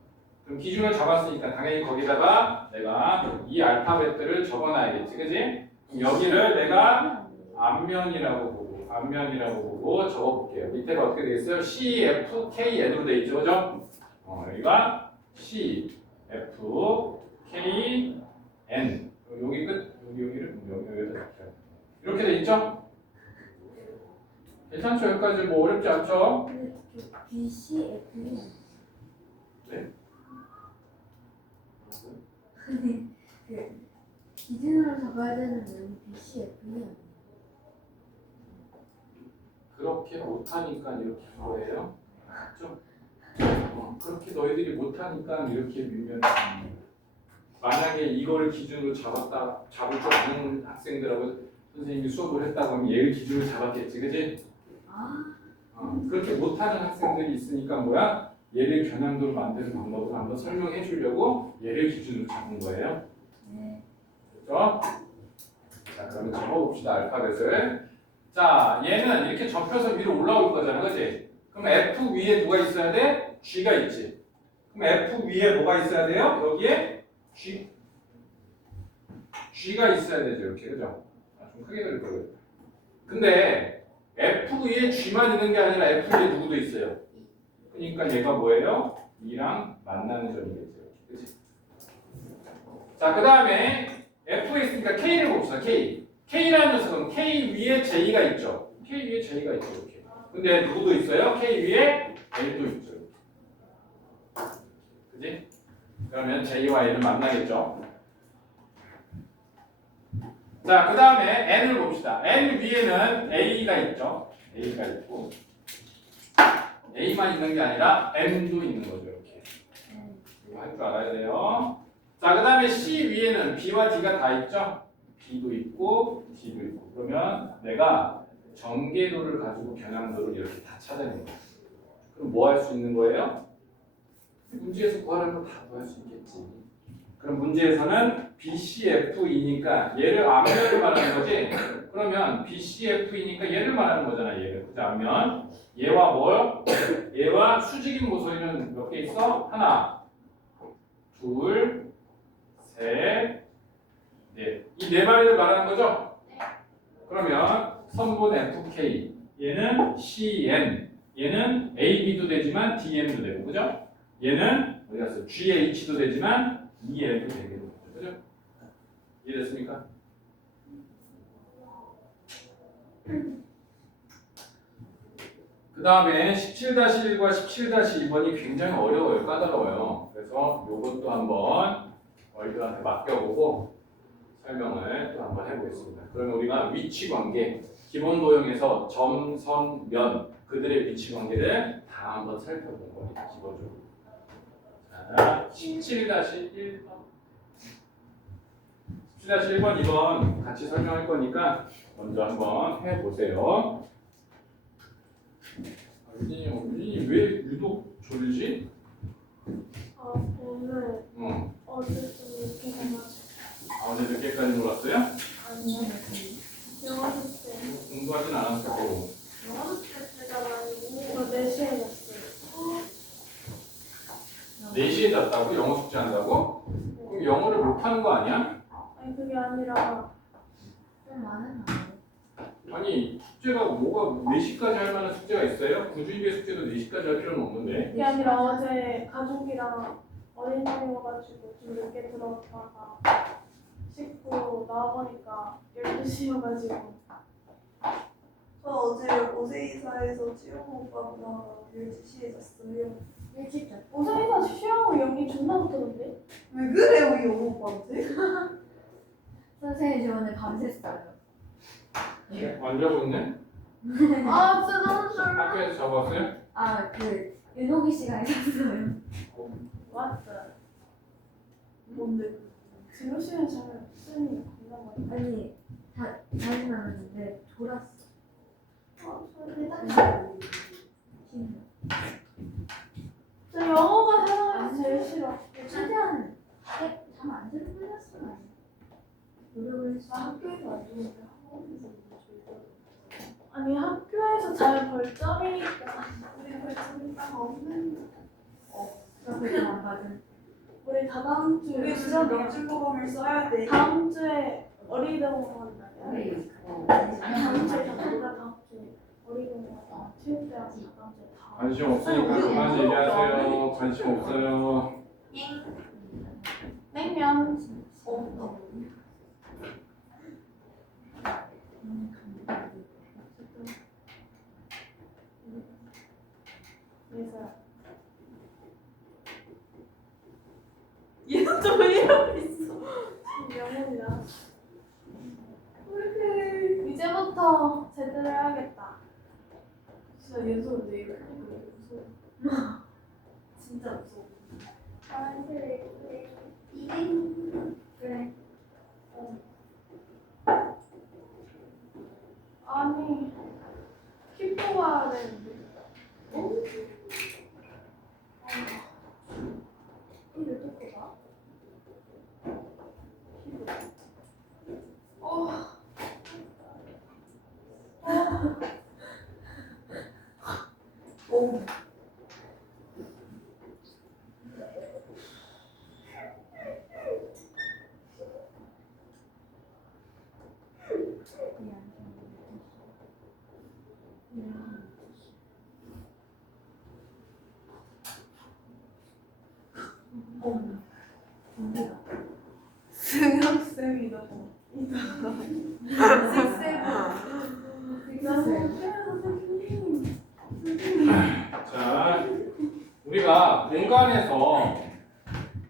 그럼 기준을 잡았으니까 당연히 거기다가 내가 이 알파벳들을 적어놔야겠지, 그지? 그럼 여기를 내가 앞면이라고 보고 적어볼게요. 밑에가 어떻게 돼 있어요? C, F, K, N으로 돼 있죠, 그죠? 여기가 C, F, K, N. 여기 끝, 여기를 여기다 적혀요. 이렇게 돼 있죠? 괜찮죠? 여기까지 뭐 어렵지 않죠? BCF는 네? 그 기준으로 잡아야 되는 내용이 BCF는 아니에요. 그렇게 못하니까 이렇게 한 거예요. 맞죠? 그렇게 너희들이 못하니까 이렇게 밀면 만약에 이걸 기준으로 잡을 줄 아는 학생들하고 선생님이 수업을 했다고 하면 얘를 기준으로 잡았겠지, 그지? 그렇게 못하는 학생들이 있으니까 뭐야? 얘를 겨냥도로 만드는 방법을 한번 설명해 주려고 얘를 기준으로 잡은 거예요. 네. 그렇죠? 자, 그러면 적어봅시다, 알파벳을. 자, 얘는 이렇게 접혀서 위로 올라올 거잖아, 그지? 그럼 F 위에 누가 있어야 돼? G가 있지. 그럼 F 위에 뭐가 있어야 돼요? 여기에 G가 있어야 되죠, 이렇게, 그죠? 좀 크게 그릴 거예요. 근데 F 위에 G만 있는 게 아니라 F 위에 누구도 있어요. 그러니까 얘가 뭐예요? E랑 만나는 점이겠죠, 이렇게, 그치? 자, 그 다음에 F에 있으니까 K를 봅시다, K. K라는 녀석은 K 위에 J가 있죠. K 위에 J가 있죠, 이렇게. 근데 누구도 있어요? K 위에 L도 있죠. 그지? 그러면 J와 L은 만나겠죠. 자, 그 다음에 N을 봅시다. N 위에는 A가 있죠. A가 있고 A만 있는 게 아니라 N도 있는 거죠, 이렇게. 이거 할 줄 알아야 돼요. 자, 그 다음에 C 위에는 B와 D가 다 있죠. B도 있고 D도 있고. 그러면 내가 전개도를 가지고 겨냥도를 이렇게 다 찾아내는 거예요. 그럼 뭐 할 수 있는 거예요? 문제에서 구하는 거 다 구할 수 있겠지. 그럼 문제에서는 BCF이니까 얘를 앞면을 말하는 거지. 그러면 BCF이니까 얘를 말하는 거잖아, 얘를. 그죠? 앞면. 얘와 뭘? 얘와 수직인 모서리는 몇 개 있어? 하나, 둘, 셋, 넷. 이 네 마리를 말하는 거죠? 그러면 선분 FK, 얘는 CN, 얘는 AB도 되지만 DM도 되고, 그죠? 얘는 어디 갔어? GH도 되지만 EL도 되겠는 거죠, 그죠? 이해됐습니까? 그 다음에 17-1과 17-2번이 굉장히 어려워요, 까다로워요. 그래서 이것도 한번 너희들한테 맡겨보고 설명을 또 한번 해보겠습니다. 그러면 우리가 위치 관계, 기본 도형에서 점, 선, 면 그들의 위치 관계를 다 한번 살펴본 겁니다. 기본적으로. 자, 17-1번. 17-1번, 2번 같이 설명할 거니까 먼저 한번 해보세요. 유진이 왜 유독 졸리지? 오늘 응. 어제 좀 이렇게 돼가지고 4시에 잤다고? 영어 숙제한다고? 그럼 영어를 못하는 거 아니야? 아니 그게 아니라 좀 많은 거 아니에요? 아니 숙제가 뭐가 4시까지 할 만한 숙제가 있어요? 구주입의 숙제도 4시까지 할 필요는 없는데. 그게 아니라 어제 가족이랑 어린이집 와가지고 좀 늦게 들어왔다가 씻고 나와보니까 12시여가지고 저 어제 오세이사에서 지영 오빠보다 12시에 잤어요. 일찍 잤 오사이사 쉬하고 연기 존나 못하던데? 왜 그래 우리 영호 오빠한테? 선생님 저 오늘 밤샜어요. 안 자고 있네? 아 진짜 너무 졸려. 학교에서 자고 왔어요? 아 그 윤호기 씨가 있었어요. 맞다. 뭔데? 진호 씨는 잘 쓰니 겁나 많이. 아니 다시 나왔는데 졸았어. 저 영어가 세상에서 제일 싫어. 최대한 잠안 자는 걸렸어. 노력을 했어. 학교에서 안 좋은데 학원에서 졸려. 아니 학교에서 잘 벌점이니까 우리 벌써 딱 없는. 그렇게 안 받은. 우리 다다음 주에 우리 진짜 명절 보감을 써야 돼. 다음 주에 어린이대공원 날이야. 다음 주에 우리가 다음 주에 어린이대공원 체육대학 다음 주에 다. 관심 없으니까 그만 얘기하세요. 관심 없어요. 냉면. 예서야. 얘는 좀 이러고 있어. 영혼이야. 왜 그래? 이제부터 제대로 해야겠다. 진짜 연속 내일 무서워. 진짜 무서워. 그래. 아니 키포 가야 되는데. 이걸 또 봐? 오. 승혁쌤이 너무 자, 우리가 공간에서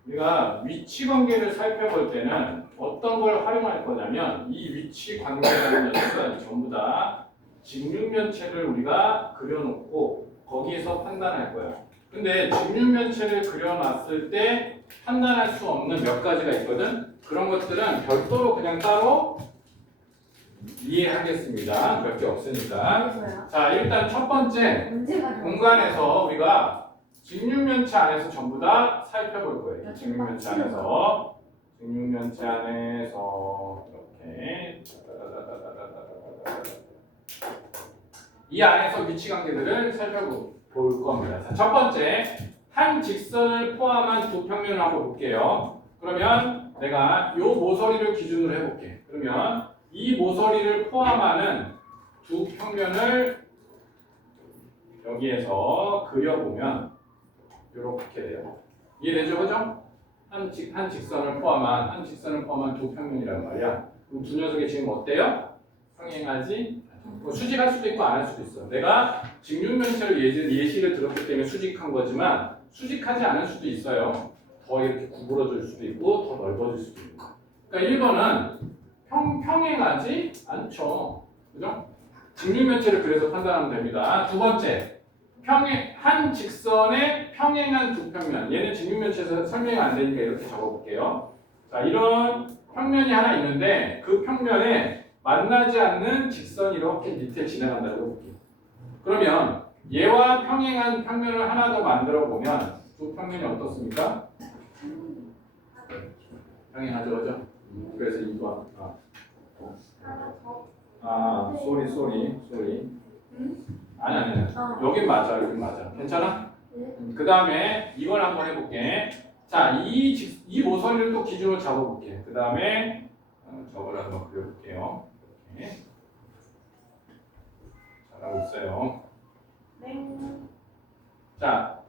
우리가 위치 관계를 살펴볼 때는 어떤 걸 활용할 거냐면 이 위치 관계라는 녀석은 전부 다 직육면체를 우리가 그려놓고 거기에서 판단할 거예요. 근데 직육면체를 그려놨을 때 판단할 수 없는 몇 가지가 있거든. 그런 것들은 별도로 그냥 따로 이해하겠습니다. 몇 개 없으니까. 그래서요? 자, 일단 첫 번째 언제가 공간에서 우리가 직육면체 안에서 전부 다 살펴볼 거예요. 직육면체 안에서 이렇게 이 안에서 위치 관계들을 살펴볼 겁니다. 자, 첫 번째 한 직선을 포함한 두 평면을 한번 볼게요. 그러면 내가 이 모서리를 기준으로 해볼게. 그러면 이 모서리를 포함하는 두 평면을 여기에서 그려보면 이렇게 돼요. 이해되죠, 그죠? 한 직선을 포함한 두 평면이란 말이야. 그럼 두 녀석이 지금 어때요? 평행하지? 뭐 수직할 수도 있고 안 할 수도 있어. 내가 직육면체로 예시를 들었기 때문에 수직한 거지만 수직하지 않을 수도 있어요. 더 이렇게 구부러질 수도 있고 더 넓어질 수도 있고. 그러니까 1번은 평행하지 않죠. 그죠? 직육면체를 그래서 판단하면 됩니다. 두 번째, 한 직선에 평행한 두 평면. 얘는 직육면체에서 설명이 안 되니까 이렇게 적어볼게요. 자, 이런 평면이 하나 있는데 그 평면에 만나지 않는 직선이 이렇게 밑에 지나간다고 해볼게요. 그러면 얘와 평행한 평면을 하나 더 만들어 보면 두 평면이 어떻습니까? 평행하죠, 그죠? 그래서 이거 쏘리. 아니. 여긴 맞아, 여긴 맞아. 괜찮아? 그 다음에 이걸 한번 해볼게. 자, 이 모서리를 또 기준으로 잡아볼게. 그 다음에 저걸 한번 그려볼게요. 이렇게. 잘하고 있어요. 네. 자,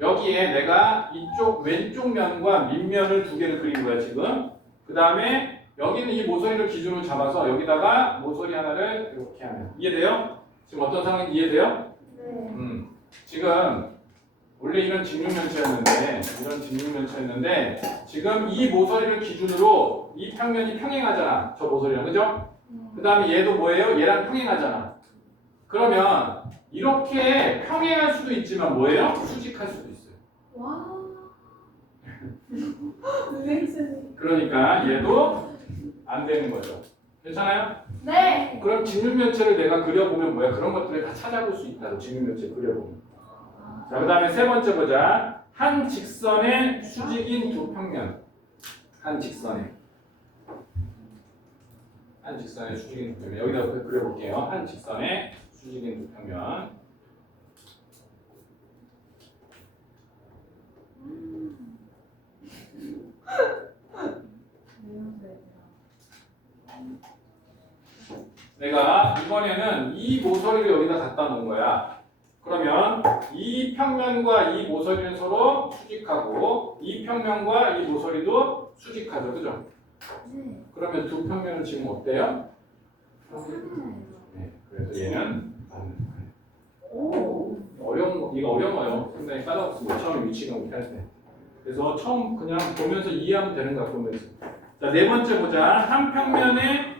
여기에 내가 이쪽 왼쪽 면과 밑면을 두 개를 그린 거야, 지금. 그 다음에 여기는 이 모서리를 기준으로 잡아서 여기다가 모서리 하나를 이렇게 하면. 이해돼요? 지금 어떤 상황인지 이해돼요? 네. 지금 원래 이런 직육면체였는데 지금 이 모서리를 기준으로 이 평면이 평행하잖아. 저 모서리랑, 그죠? 그 다음에 얘도 뭐예요? 얘랑 평행하잖아. 그러면 이렇게 평행할 수도 있지만 뭐예요? 수직할 수도 있어요. 와. 선생님. 그러니까 얘도 안 되는 거죠. 괜찮아요? 네. 그럼 직육면체를 내가 그려보면 뭐야? 그런 것들을 다 찾아볼 수 있다고, 직육면체 그려보면. 자, 그 다음에 세 번째 보자. 한 직선의 수직인 두 평면. 한 직선의 수직인 두 평면. 여기다 그려볼게요. 한 직선의 수직인 두 평면. 내가 이번에는 이 모서리를 여기다 갖다 놓은 거야. 그러면 이 평면과 이 모서리는 서로 수직하고 이 평면과 이 모서리도 수직하죠, 그죠? 네. 그러면 두 평면은 지금 어때요? 상관없어요. 네, 그래서 얘는 맞는 오. 거예요. 이거 어려워요. 상당히 까다롭습니다. 처음에 위치가 못할 때. 그래서 처음 그냥 보면서 이해하면 되는 거야, 보면서. 자, 네 번째 보자. 한 평면에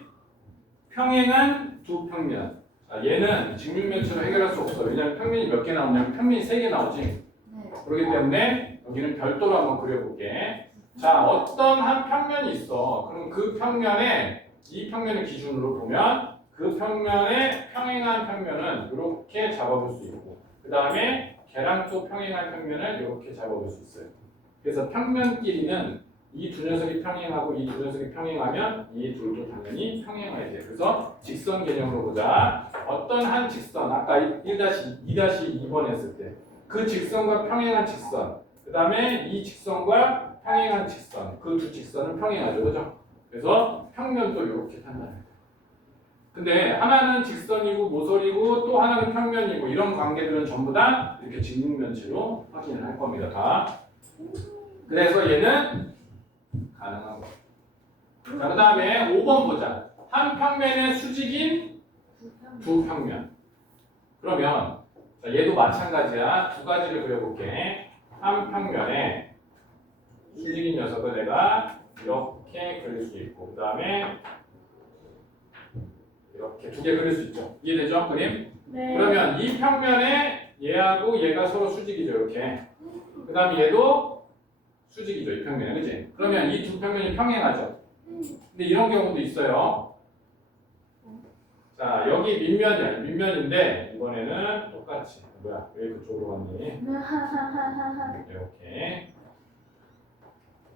평행한 두 평면. 자, 얘는 직육면체로 해결할 수 없어. 왜냐하면 평면이 몇 개 나오냐면 평면이 3개 나오지. 네. 그렇기 때문에 여기는 별도로 한번 그려볼게. 자, 어떤 한 평면이 있어. 그럼 그 평면에 이 평면을 기준으로 보면 그 평면에 평행한 평면은 이렇게 잡아볼 수 있고, 그 다음에 계량도 평행한 평면을 이렇게 잡아볼 수 있어요. 그래서 평면끼리는 이 두 녀석이 평행하고 이 두 녀석이 평행하면 이 둘도 당연히 평행해야 돼. 그래서 직선 개념으로 보자. 어떤 한 직선, 아까 1-2-2번 했을 때 그 직선과 평행한 직선, 그 다음에 이 직선과 평행한 직선, 그 두 직선은 평행하죠, 그죠? 그래서 평면도 이렇게 판단해야 돼. 근데 하나는 직선이고 모서리고 또 하나는 평면이고 이런 관계들은 전부 다 이렇게 직육면체로 확인을 할 겁니다, 다. 그래서 얘는 가능한 거. 자, 그 다음에 5번 보자. 한 평면의 수직인 두 평면. 그러면 자, 얘도 마찬가지야. 두 가지를 그려볼게. 한 평면에 수직인 녀석을 내가 이렇게 그릴 수 있고, 그 다음에 이렇게 두 개 그릴 수 있죠. 이해되죠? 그림? 네. 그러면 이 평면에 얘하고 얘가 서로 수직이죠. 이렇게. 그 다음에 얘도 수직이죠. 이 평면에. 그치? 그러면 이 두 평면이 평행하죠. 근데 이런 경우도 있어요. 자, 여기 밑면이야. 밑면인데 이번에는 똑같이. 뭐야? 왜 그쪽으로 갔니? 이렇게.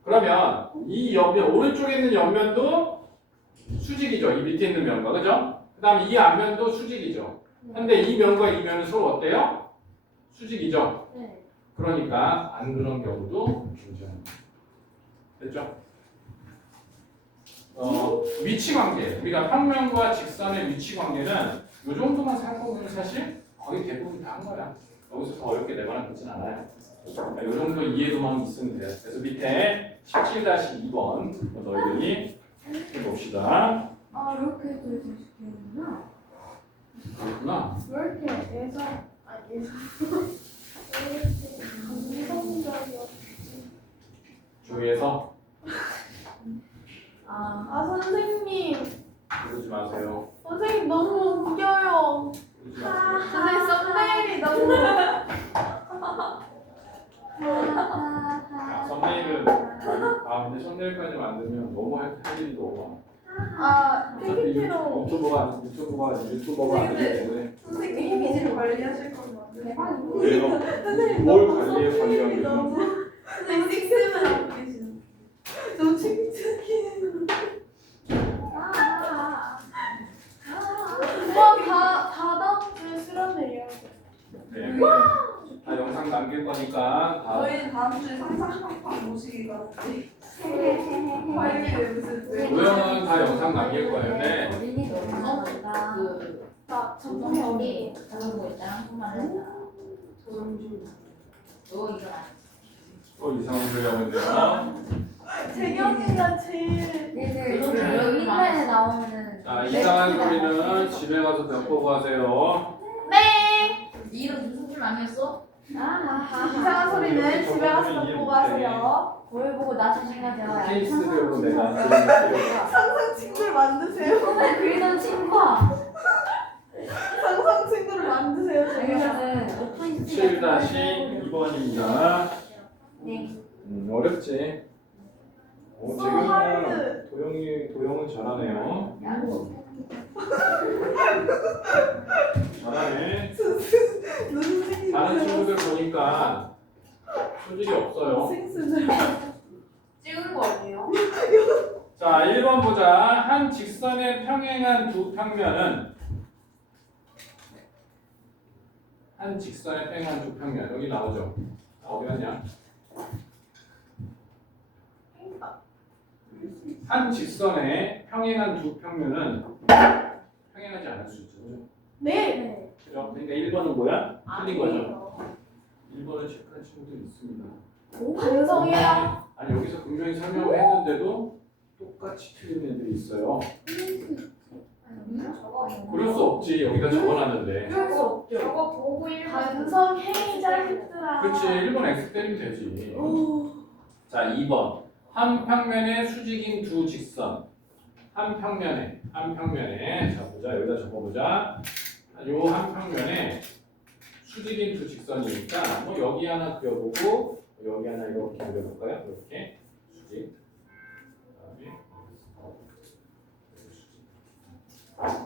그러면 이 옆면, 오른쪽에 있는 옆면도 수직이죠. 이 밑에 있는 면과. 그죠? 그 다음에 이 앞면도 수직이죠. 근데 이 면과 이 면은 서로 어때요? 수직이죠. 네. 그러니까 안 그런 경우도 존재합니다. 됐죠? 위치 관계. 우리가 평면과 직선의 위치 관계는 이 정도만 살펴보면 사실 거의 대부분 다 한 거야. 여기서 더 어렵게 내거나 그렇진 않아요. 이 정도 이해도만 있으면 돼요. 그래서 밑에 17-2번 너희들이 해봅시다. 아, 이렇게 해도 되시겠구나. 그렇구나. 왜 이렇게 예상 왜 이렇게 감성적이었지? 주위에서 아 선생님, 그러지 마세요. 선생님 너무 웃겨요. 그러지 마세요. 선생님 썸네일이 너무. 썸네일은 근데 썸네일까지 만들면 너무 할 일이 너무 아 많아. 어차피 PPT로 유튜버가 안 되기 때문에. 선생님 이미지를 관리하실 건 맞아요. 왜요? 뭘 관리하는 너무 선생님 식스만 하고 계시는. 너무 칭찬해. 와, 다 다음 주에 수련회예요. 네. 다 영상 남길 거니까 다 저희는 다음 주에 상상학방 모시기 가는데 화요일에 무슨 도형은 다 영상 남길 거예요. 네. 어린이 너무 잘한다. 나 전통이 어디? 그런 거 있잖아. 그만한다. 너 이거 또 이상한 소리 하고 있네요. 재경이가 제일 얘들 여기 인터넷에 나오면은 자, 이상한 소리는 집에 가서 벽보고 하세요. 네 이름 무슨 줄 아니었어? 이상한 소리는 집에 가서 보고 하세요. 거울 보고 나 자신과 대화해. 케이스별로 내가 상상 친구를 만드세요. 꿈에 그리던 친구야. 상상 친구를 만드세요. 아니면은 오픈 스튜디오 7-2번입니다. 네. 어렵지. So 재경이가 hard. 도형은 잘하네요. 잘하네. 눈이 다른 친구들 보니까 소질이 없어요. 생수들. 찍은 거 아니에요? 자, 1번 보자. 한 직선에 평행한 두 평면은 한 직선에 평행한 두 평면 여기 나오죠. 어디 갔냐? 한 직선에 평행한 두 평면은 평행하지 않을 수 있죠. 그죠? 네. 그죠? 그러니까 1번은 뭐야? 틀린 거죠. 1번을 체크한 친구들이 있습니다. 반성해요. 아니 여기서 분명히 설명을 했는데도 똑같이 틀린 애들이 있어요. 그럴 수 없지. 여기다 적어놨는데. 그럴 수 없죠. 저거 보고 반성해이자 힘들아. 그렇지. 1번 X 때리면 되지. 오. 자, 2번. 한 평면에 수직인 두 직선. 한 평면에. 자, 보자. 여기다 적어보자. 요 한 평면에 수직인 두 직선이니까 뭐 여기 하나 그려보고 여기 하나 이렇게 그려볼까요? 이렇게 수직. 그다음에 수직.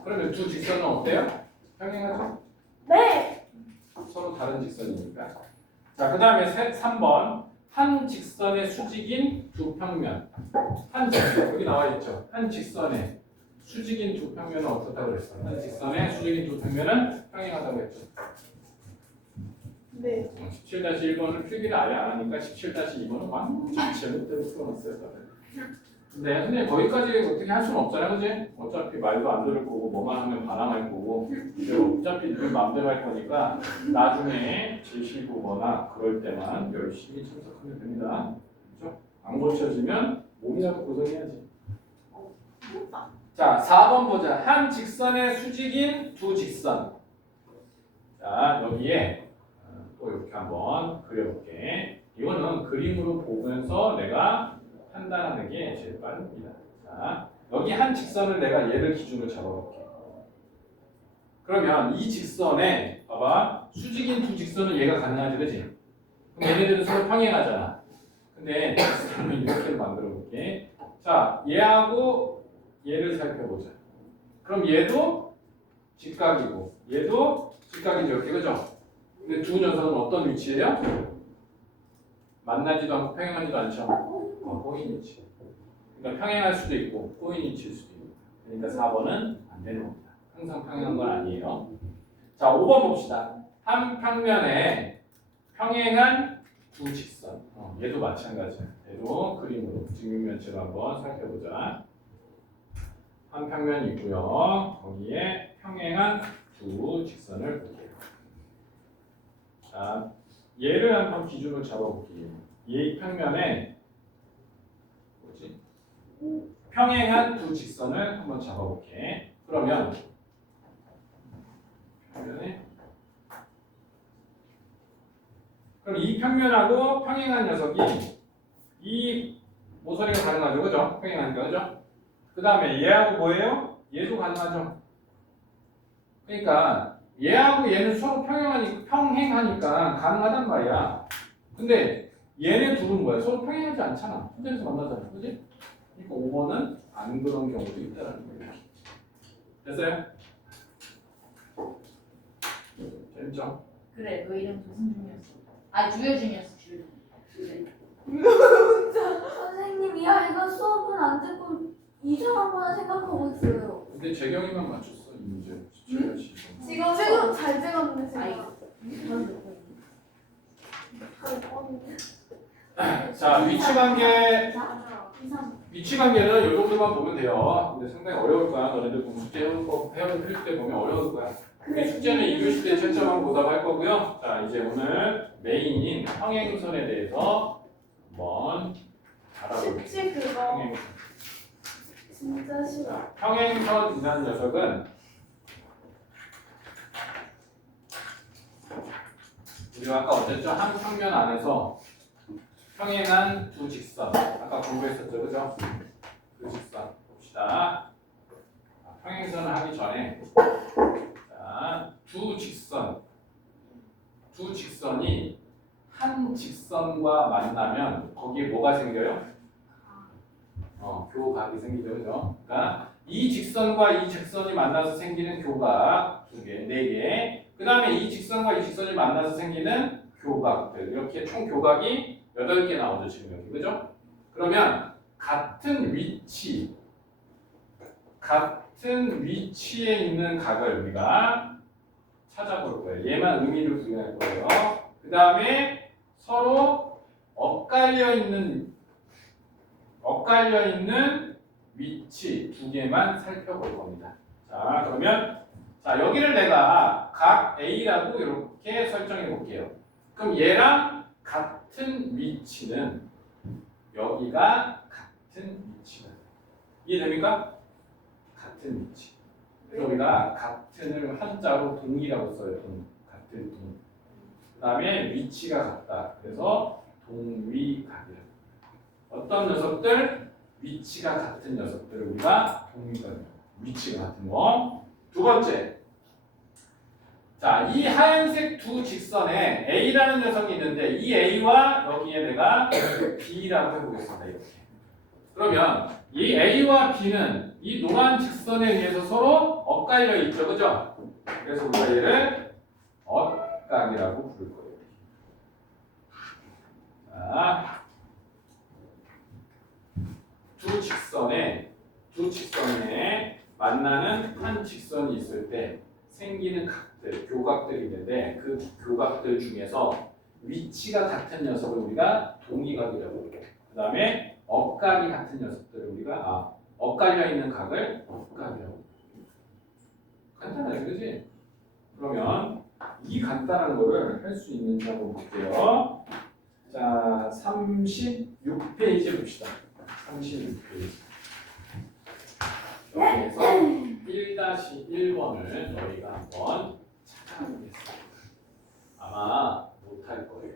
그러면 두 직선은 어때요? 평행하죠? 네. 서로 다른 직선이니까. 자, 그 다음에 3번. 한 직선의 수직인 두 평면. 한 직선, 여기 나와 있죠. 한 직선의 수직인 두 평면은 어떻다고 그랬어? 한 직선의 수직인 두 평면은 평행하다고 했죠. 네. 17-1번은 필기를 아예 안 하니까 17-2번은 완전 제목대로 풀어놨어요. 다들. 근데 선생님 거기까지 어떻게 할 수는 없잖아요, 그지? 어차피 말도 안 들을 거고 뭐만 하면 반항할 거고 어차피 네 마음대로 할 거니까 나중에 제시 보거나 그럴 때만 열심히 참석하면 됩니다. 그렇죠? 안 고쳐지면 몸이라도 고생해야지. 자, 4번 보자. 한 직선의 수직인 두 직선. 자, 여기에 또 이렇게 한번 그려볼게. 이거는 그림으로 보면서 내가 판단하는 게 제일 빠릅니다. 자, 여기 한 직선을 내가 얘를 기준으로 잡아볼게. 그러면 이 직선에 봐봐. 수직인 두 직선은 얘가 가능하지, 그지? 그럼 얘네들은 서로 평행하잖아. 근데 직선을 이렇게 만들어 볼게. 자, 얘하고 얘를 살펴보자. 그럼 얘도 직각이고 얘도 직각이죠, 이렇게, 그죠? 근데 두 녀석은 어떤 위치예요? 만나지도 않고 평행하지도 않죠. 꼬인 위치. 그러니까 평행할 수도 있고 꼬인 위치일 수도 있고. 그러니까 4번은 안 되는 겁니다. 항상 평행한 건 아니에요. 자, 5번 봅시다. 한 평면에 평행한 두 직선. 얘도 마찬가지야. 얘도 그림으로 직육면체로 한번 살펴보자. 한 평면이 있고요. 거기에 평행한 두 직선을 볼게요. 자, 얘를 한번 기준으로 잡아볼게요. 얘 평면에 뭐지? 평행한 두 직선을 한번 잡아볼게. 그러면 평면에 그럼 이 평면하고 평행한 녀석이 이 모서리가 가능하죠, 그죠? 평행하니까, 그죠? 그 다음에 얘하고 뭐예요? 얘도 가능하죠. 그러니까 얘하고 얘는 서로 평행하니까 가능하단 말이야. 근데 얘네 둘은 뭐야? 서로 평행하지 않잖아. 현장에서 만나잖아, 그지? 그러니까 5번은 안 그런 경우도 있다는 거예요. 됐어요? 재밌죠? 그래, 너 이름 조승준이었어. 아, 주효준이었어, 주효준. 선생님, 이 아이가 수업은 안 듣고 이상한 거나 생각하고 있어요. 근데 재경이만 맞췄어, 이 문제. 17-2번. 지금 잘 찍었는데 아이, 제가. 저는 듣고 있는. 자, 위치관계. 맞아. 위치관계는 이 정도만 보면 돼요. 근데 상당히 어려울 거야. 너네들 공식제 해볼 때 보면 어려울 거야. 우리 숙제는 2교시 때 채점하고 보답할 거고요. 자, 이제 오늘 메인인 평행선에 대해서 한번 알아볼게요. 혹시 그거 평행선. 진짜 싫어. 평행선이라는 녀석은 우리가 아까 어쨌죠? 한 평면 안에서 평행한 두 직선. 아까 공부했었죠, 그죠? 두 직선 봅시다. 평행선을 하기 전에 자, 두 직선이 한 직선과 만나면 거기에 뭐가 생겨요? 교각이 생기죠, 그죠? 그러니까 이 직선과 이 직선이 만나서 생기는 교각 두 개, 네 개. 그 다음에 이 직선과 이 직선이 만나서 생기는 교각들 이렇게 총 교각이 8개 나오죠, 지금 여기, 그죠? 그러면 같은 위치에 있는 각을 우리가 찾아볼 거예요. 얘만 의미를 부여할 거예요. 그 다음에 서로 엇갈려 있는 위치 두 개만 살펴볼 겁니다. 자, 그러면 자, 여기를 내가 각 A라고 이렇게 설정해 볼게요. 그럼 얘랑 같은 위치는 여기가 같은 위치다. 이해됩니까? 같은 위치. 그래서 우리가 같은을 한자로 동이라고 써요. 같은 동. 그다음에 위치가 같다. 그래서 동위각이라고. 어떤 녀석들? 위치가 같은 녀석들을 우리가 동위각이라고. 위치가 같은 거. 두 번째. 자, 이 하얀색 두 직선에 A라는 녀석이 있는데 이 A와 여기에 내가 B라고 해보겠습니다. 이렇게. 그러면 이 A와 B는 이 노란 직선에 의해서 서로 엇갈려 있죠, 그죠? 그래서 우리가 얘를 엇각이라고 부를 거예요. 자, 두 직선에 만나는 한 직선이 있을 때 생기는 각들, 교각들이 있는데 그 교각들 중에서 위치가 같은 녀석을 우리가 동위각이라고 해요. 그 다음에 엇각이 같은 녀석들을 우리가 엇갈려 있는 각을 엇각이라고 해요. 간단하지, 그지? 그러면 이 간단한 거를 할 수 있는지 한번 볼게요. 자, 36페이지 봅시다. 36페이지. 여기에서 1-1번을 너희가 한번 찾아보겠습니다. 아마 못할 거예요.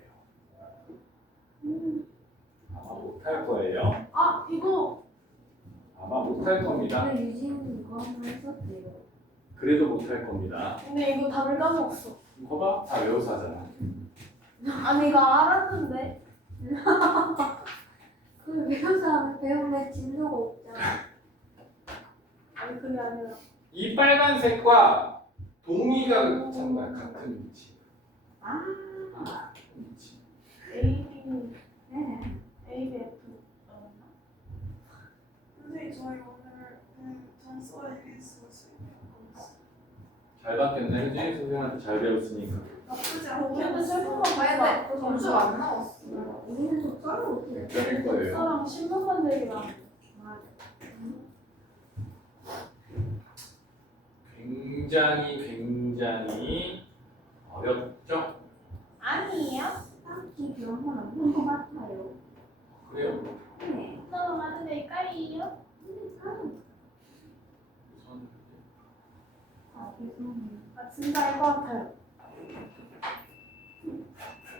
아마 못할 거예요. 아 이거 아마 못할 겁니다. 근데 유진이 이거 한번 했었대요. 그래도 못할 겁니다. 근데 이거 답을 까먹었어. 이거 봐, 다 외워서 하잖아. 아니 이거 알았는데. 그 외우자 배우면 진도가 없잖아. 아니 그게 아니라. 이 빨간색과 동의가 같은 위치. 같은 위치. A 네. A B F. 선생님 저희 오늘 전수와 일기수술 잘 받겠네, 그지? 선생님한테 잘 배웠으니까. 나쁘지 근데 않고 슬픈 건 근데 점수가 안 나왔어. 우리는 독서를 못해. 100점일 거예요. 사랑 신문 만들기랑. 굉장히 어렵죠? 아니에요? 딱히 그런 건 없는 것 같아요. 그래요? 네. 너무 많은데 헷갈려요? 우선 죄송해요. 아 진짜 알 것 같아요.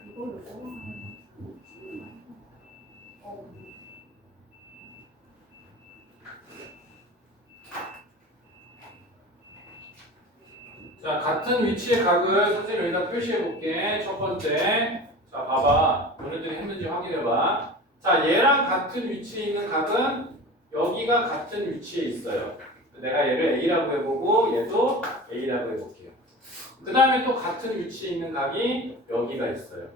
이걸로 넘어가면 자, 같은 위치의 각을 선생님이 여기다 표시해 볼게. 첫 번째. 자, 봐봐. 너네들이 했는지 확인해 봐. 자, 얘랑 같은 위치에 있는 각은 여기가 같은 위치에 있어요. 내가 얘를 A라고 해보고 얘도 A라고 해볼게요. 그 다음에 또 같은 위치에 있는 각이 여기가 있어요.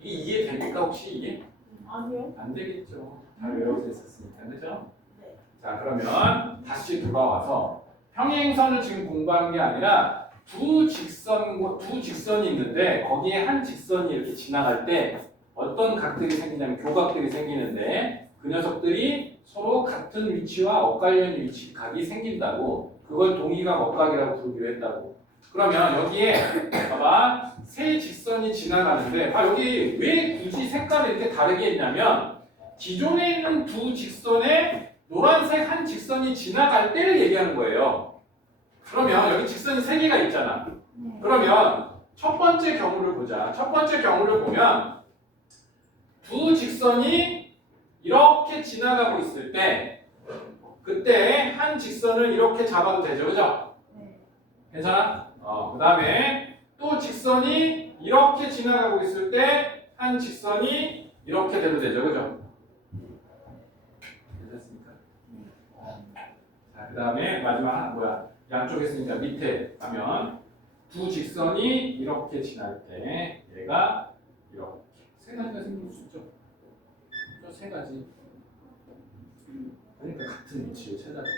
이게 이해됩니까 혹시 이게? 아니요. 안 되겠죠. 잘 외워져 있었으니까, 그죠? 네. 자, 그러면 다시 돌아와서 평행선을 지금 공부하는 게 아니라 두 직선이 있는데 거기에 한 직선이 이렇게 지나갈 때 어떤 각들이 생기냐면 교각들이 생기는데 그 녀석들이 서로 같은 위치와 엇갈리는 위치 각이 생긴다고 그걸 동의각 엇각이라고 부르기로 했다고. 그러면 여기에 봐봐 세 직선이 지나가는데 여기 왜 굳이 색깔을 이렇게 다르게 했냐면 기존에 있는 두 직선에 노란색 한 직선이 지나갈 때를 얘기하는 거예요. 그러면 여기 직선이 세 개가 있잖아. 그러면 첫 번째 경우를 보자. 첫 번째 경우를 보면 두 직선이 이렇게 지나가고 있을 때 그때 한 직선을 이렇게 잡아도 되죠, 그죠? 괜찮아? 그 다음에 또 직선이 이렇게 지나가고 있을 때 한 직선이 이렇게 돼도 되죠, 그죠? 괜찮습니까? 자, 그 다음에 마지막 양쪽에 있으니까 밑에 가면 두 직선이 이렇게 지날 때 얘가 이렇게 세 가지가 생길 수 있죠. 저 세 가지. 그러니까 같은 위치를 찾아야 돼.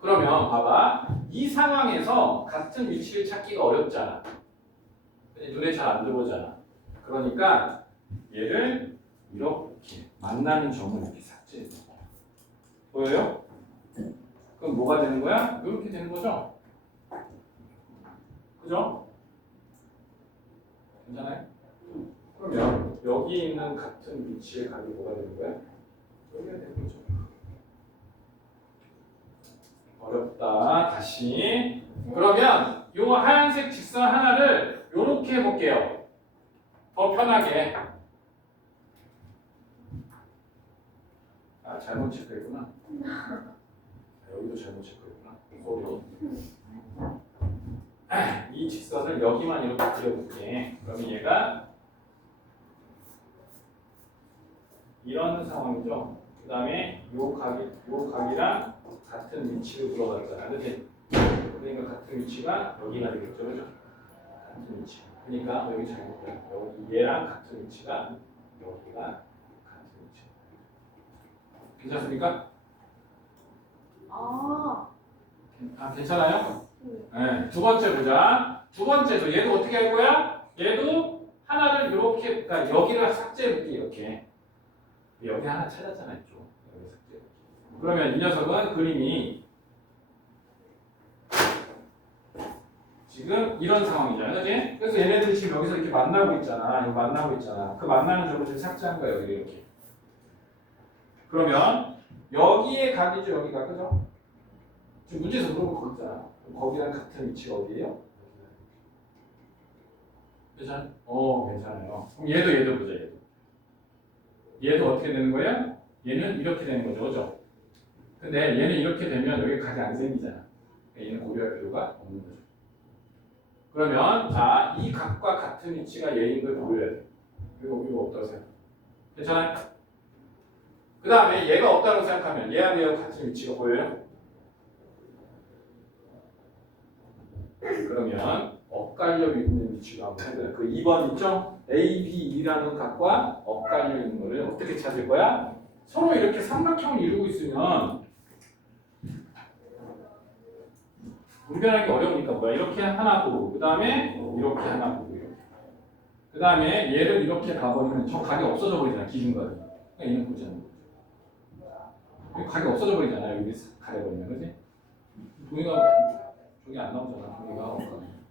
그러면 봐봐. 이 상황에서 같은 위치를 찾기가 어렵잖아. 눈에 잘 안 들어오잖아. 그러니까 얘를 이렇게 만나는 점을 이렇게 삭제해. 보여요? 그럼 뭐가 되는 거야? 이렇게 되는 거죠? 그죠? 괜찮아요? 그러면 여기 있는 같은 위치의 각이 뭐가 되는 거야? 여기가 되는 거죠. 어렵다. 다시. 그러면 이 하얀색 직선 하나를 이렇게 해볼게요. 더 편하게. 잘못 체크했구나. 여기도 잘못 체크했구나. 소리. 이 직선을 여기만 이렇게 그려볼게. 그러면 얘가 이런 상황이죠. 그 다음에 요 각이랑 같은 위치로 들어갔잖아. 그치? 그러니까 같은 위치가 여기가 되겠죠. 그죠? 같은 위치. 그러니까 여기 잘못돼요. 여기 얘랑 같은 위치가 여기가 같은 위치. 괜찮습니까? 괜찮아요? 네. 두 번째 보자. 두 번째도 얘도 어떻게 할 거야? 얘도 하나를 이렇게, 그러니까 여기를 삭제해볼게. 이렇게. 여기 하나 찾았잖아. 이쪽. 여기 삭제. 그러면 이 녀석은 그림이 지금 이런 상황이잖아. 그치? 그래서 얘네들이 지금 여기서 이렇게 만나고 있잖아. 이거 만나고 있잖아. 그 만나는 점을 지금 삭제한 거야. 여기 이렇게. 그러면 여기에 각이죠. 여기가. 그죠? 지금 문제에서 물어볼 거 있잖아. 거기랑 같은 위치가 어디예요? 괜찮아? 괜찮아요. 그럼 얘도 보자. 얘도 어떻게 되는 거야? 얘는 이렇게 되는 거죠. 그죠? 근데 얘는 이렇게 되면 여기 각이 안 생기잖아. 얘는 고려할 필요가 없는 거죠. 그러면 자, 이 각과 같은 위치가 얘인 걸 보여야 돼. 이거 없다고 생각. 괜찮아요? 그 다음에 얘가 없다고 생각하면 얘하고 얘하고 같은 위치가 보여요? 그러면 엇갈려 있는 위치가 한번 해보자. 그 2번 있죠? A, B, 2라는 각과 엇갈려 있는 거를 어떻게 찾을 거야? 서로 이렇게 삼각형을 이루고 있으면 분별하기 어려우니까 뭐야? 이렇게 하나 보고 그 다음에 이렇게 하나 보고 이렇게. 그 다음에 얘를 이렇게 가버리면 저 각이 없어져 버리잖아. 기준각이. 그러니까 얘는 보지 않는 거죠. 각이 없어져 버리잖아요. 여기 가려버리면. 그지? 동의가 저기 안 나오잖아. 동의가 없거든.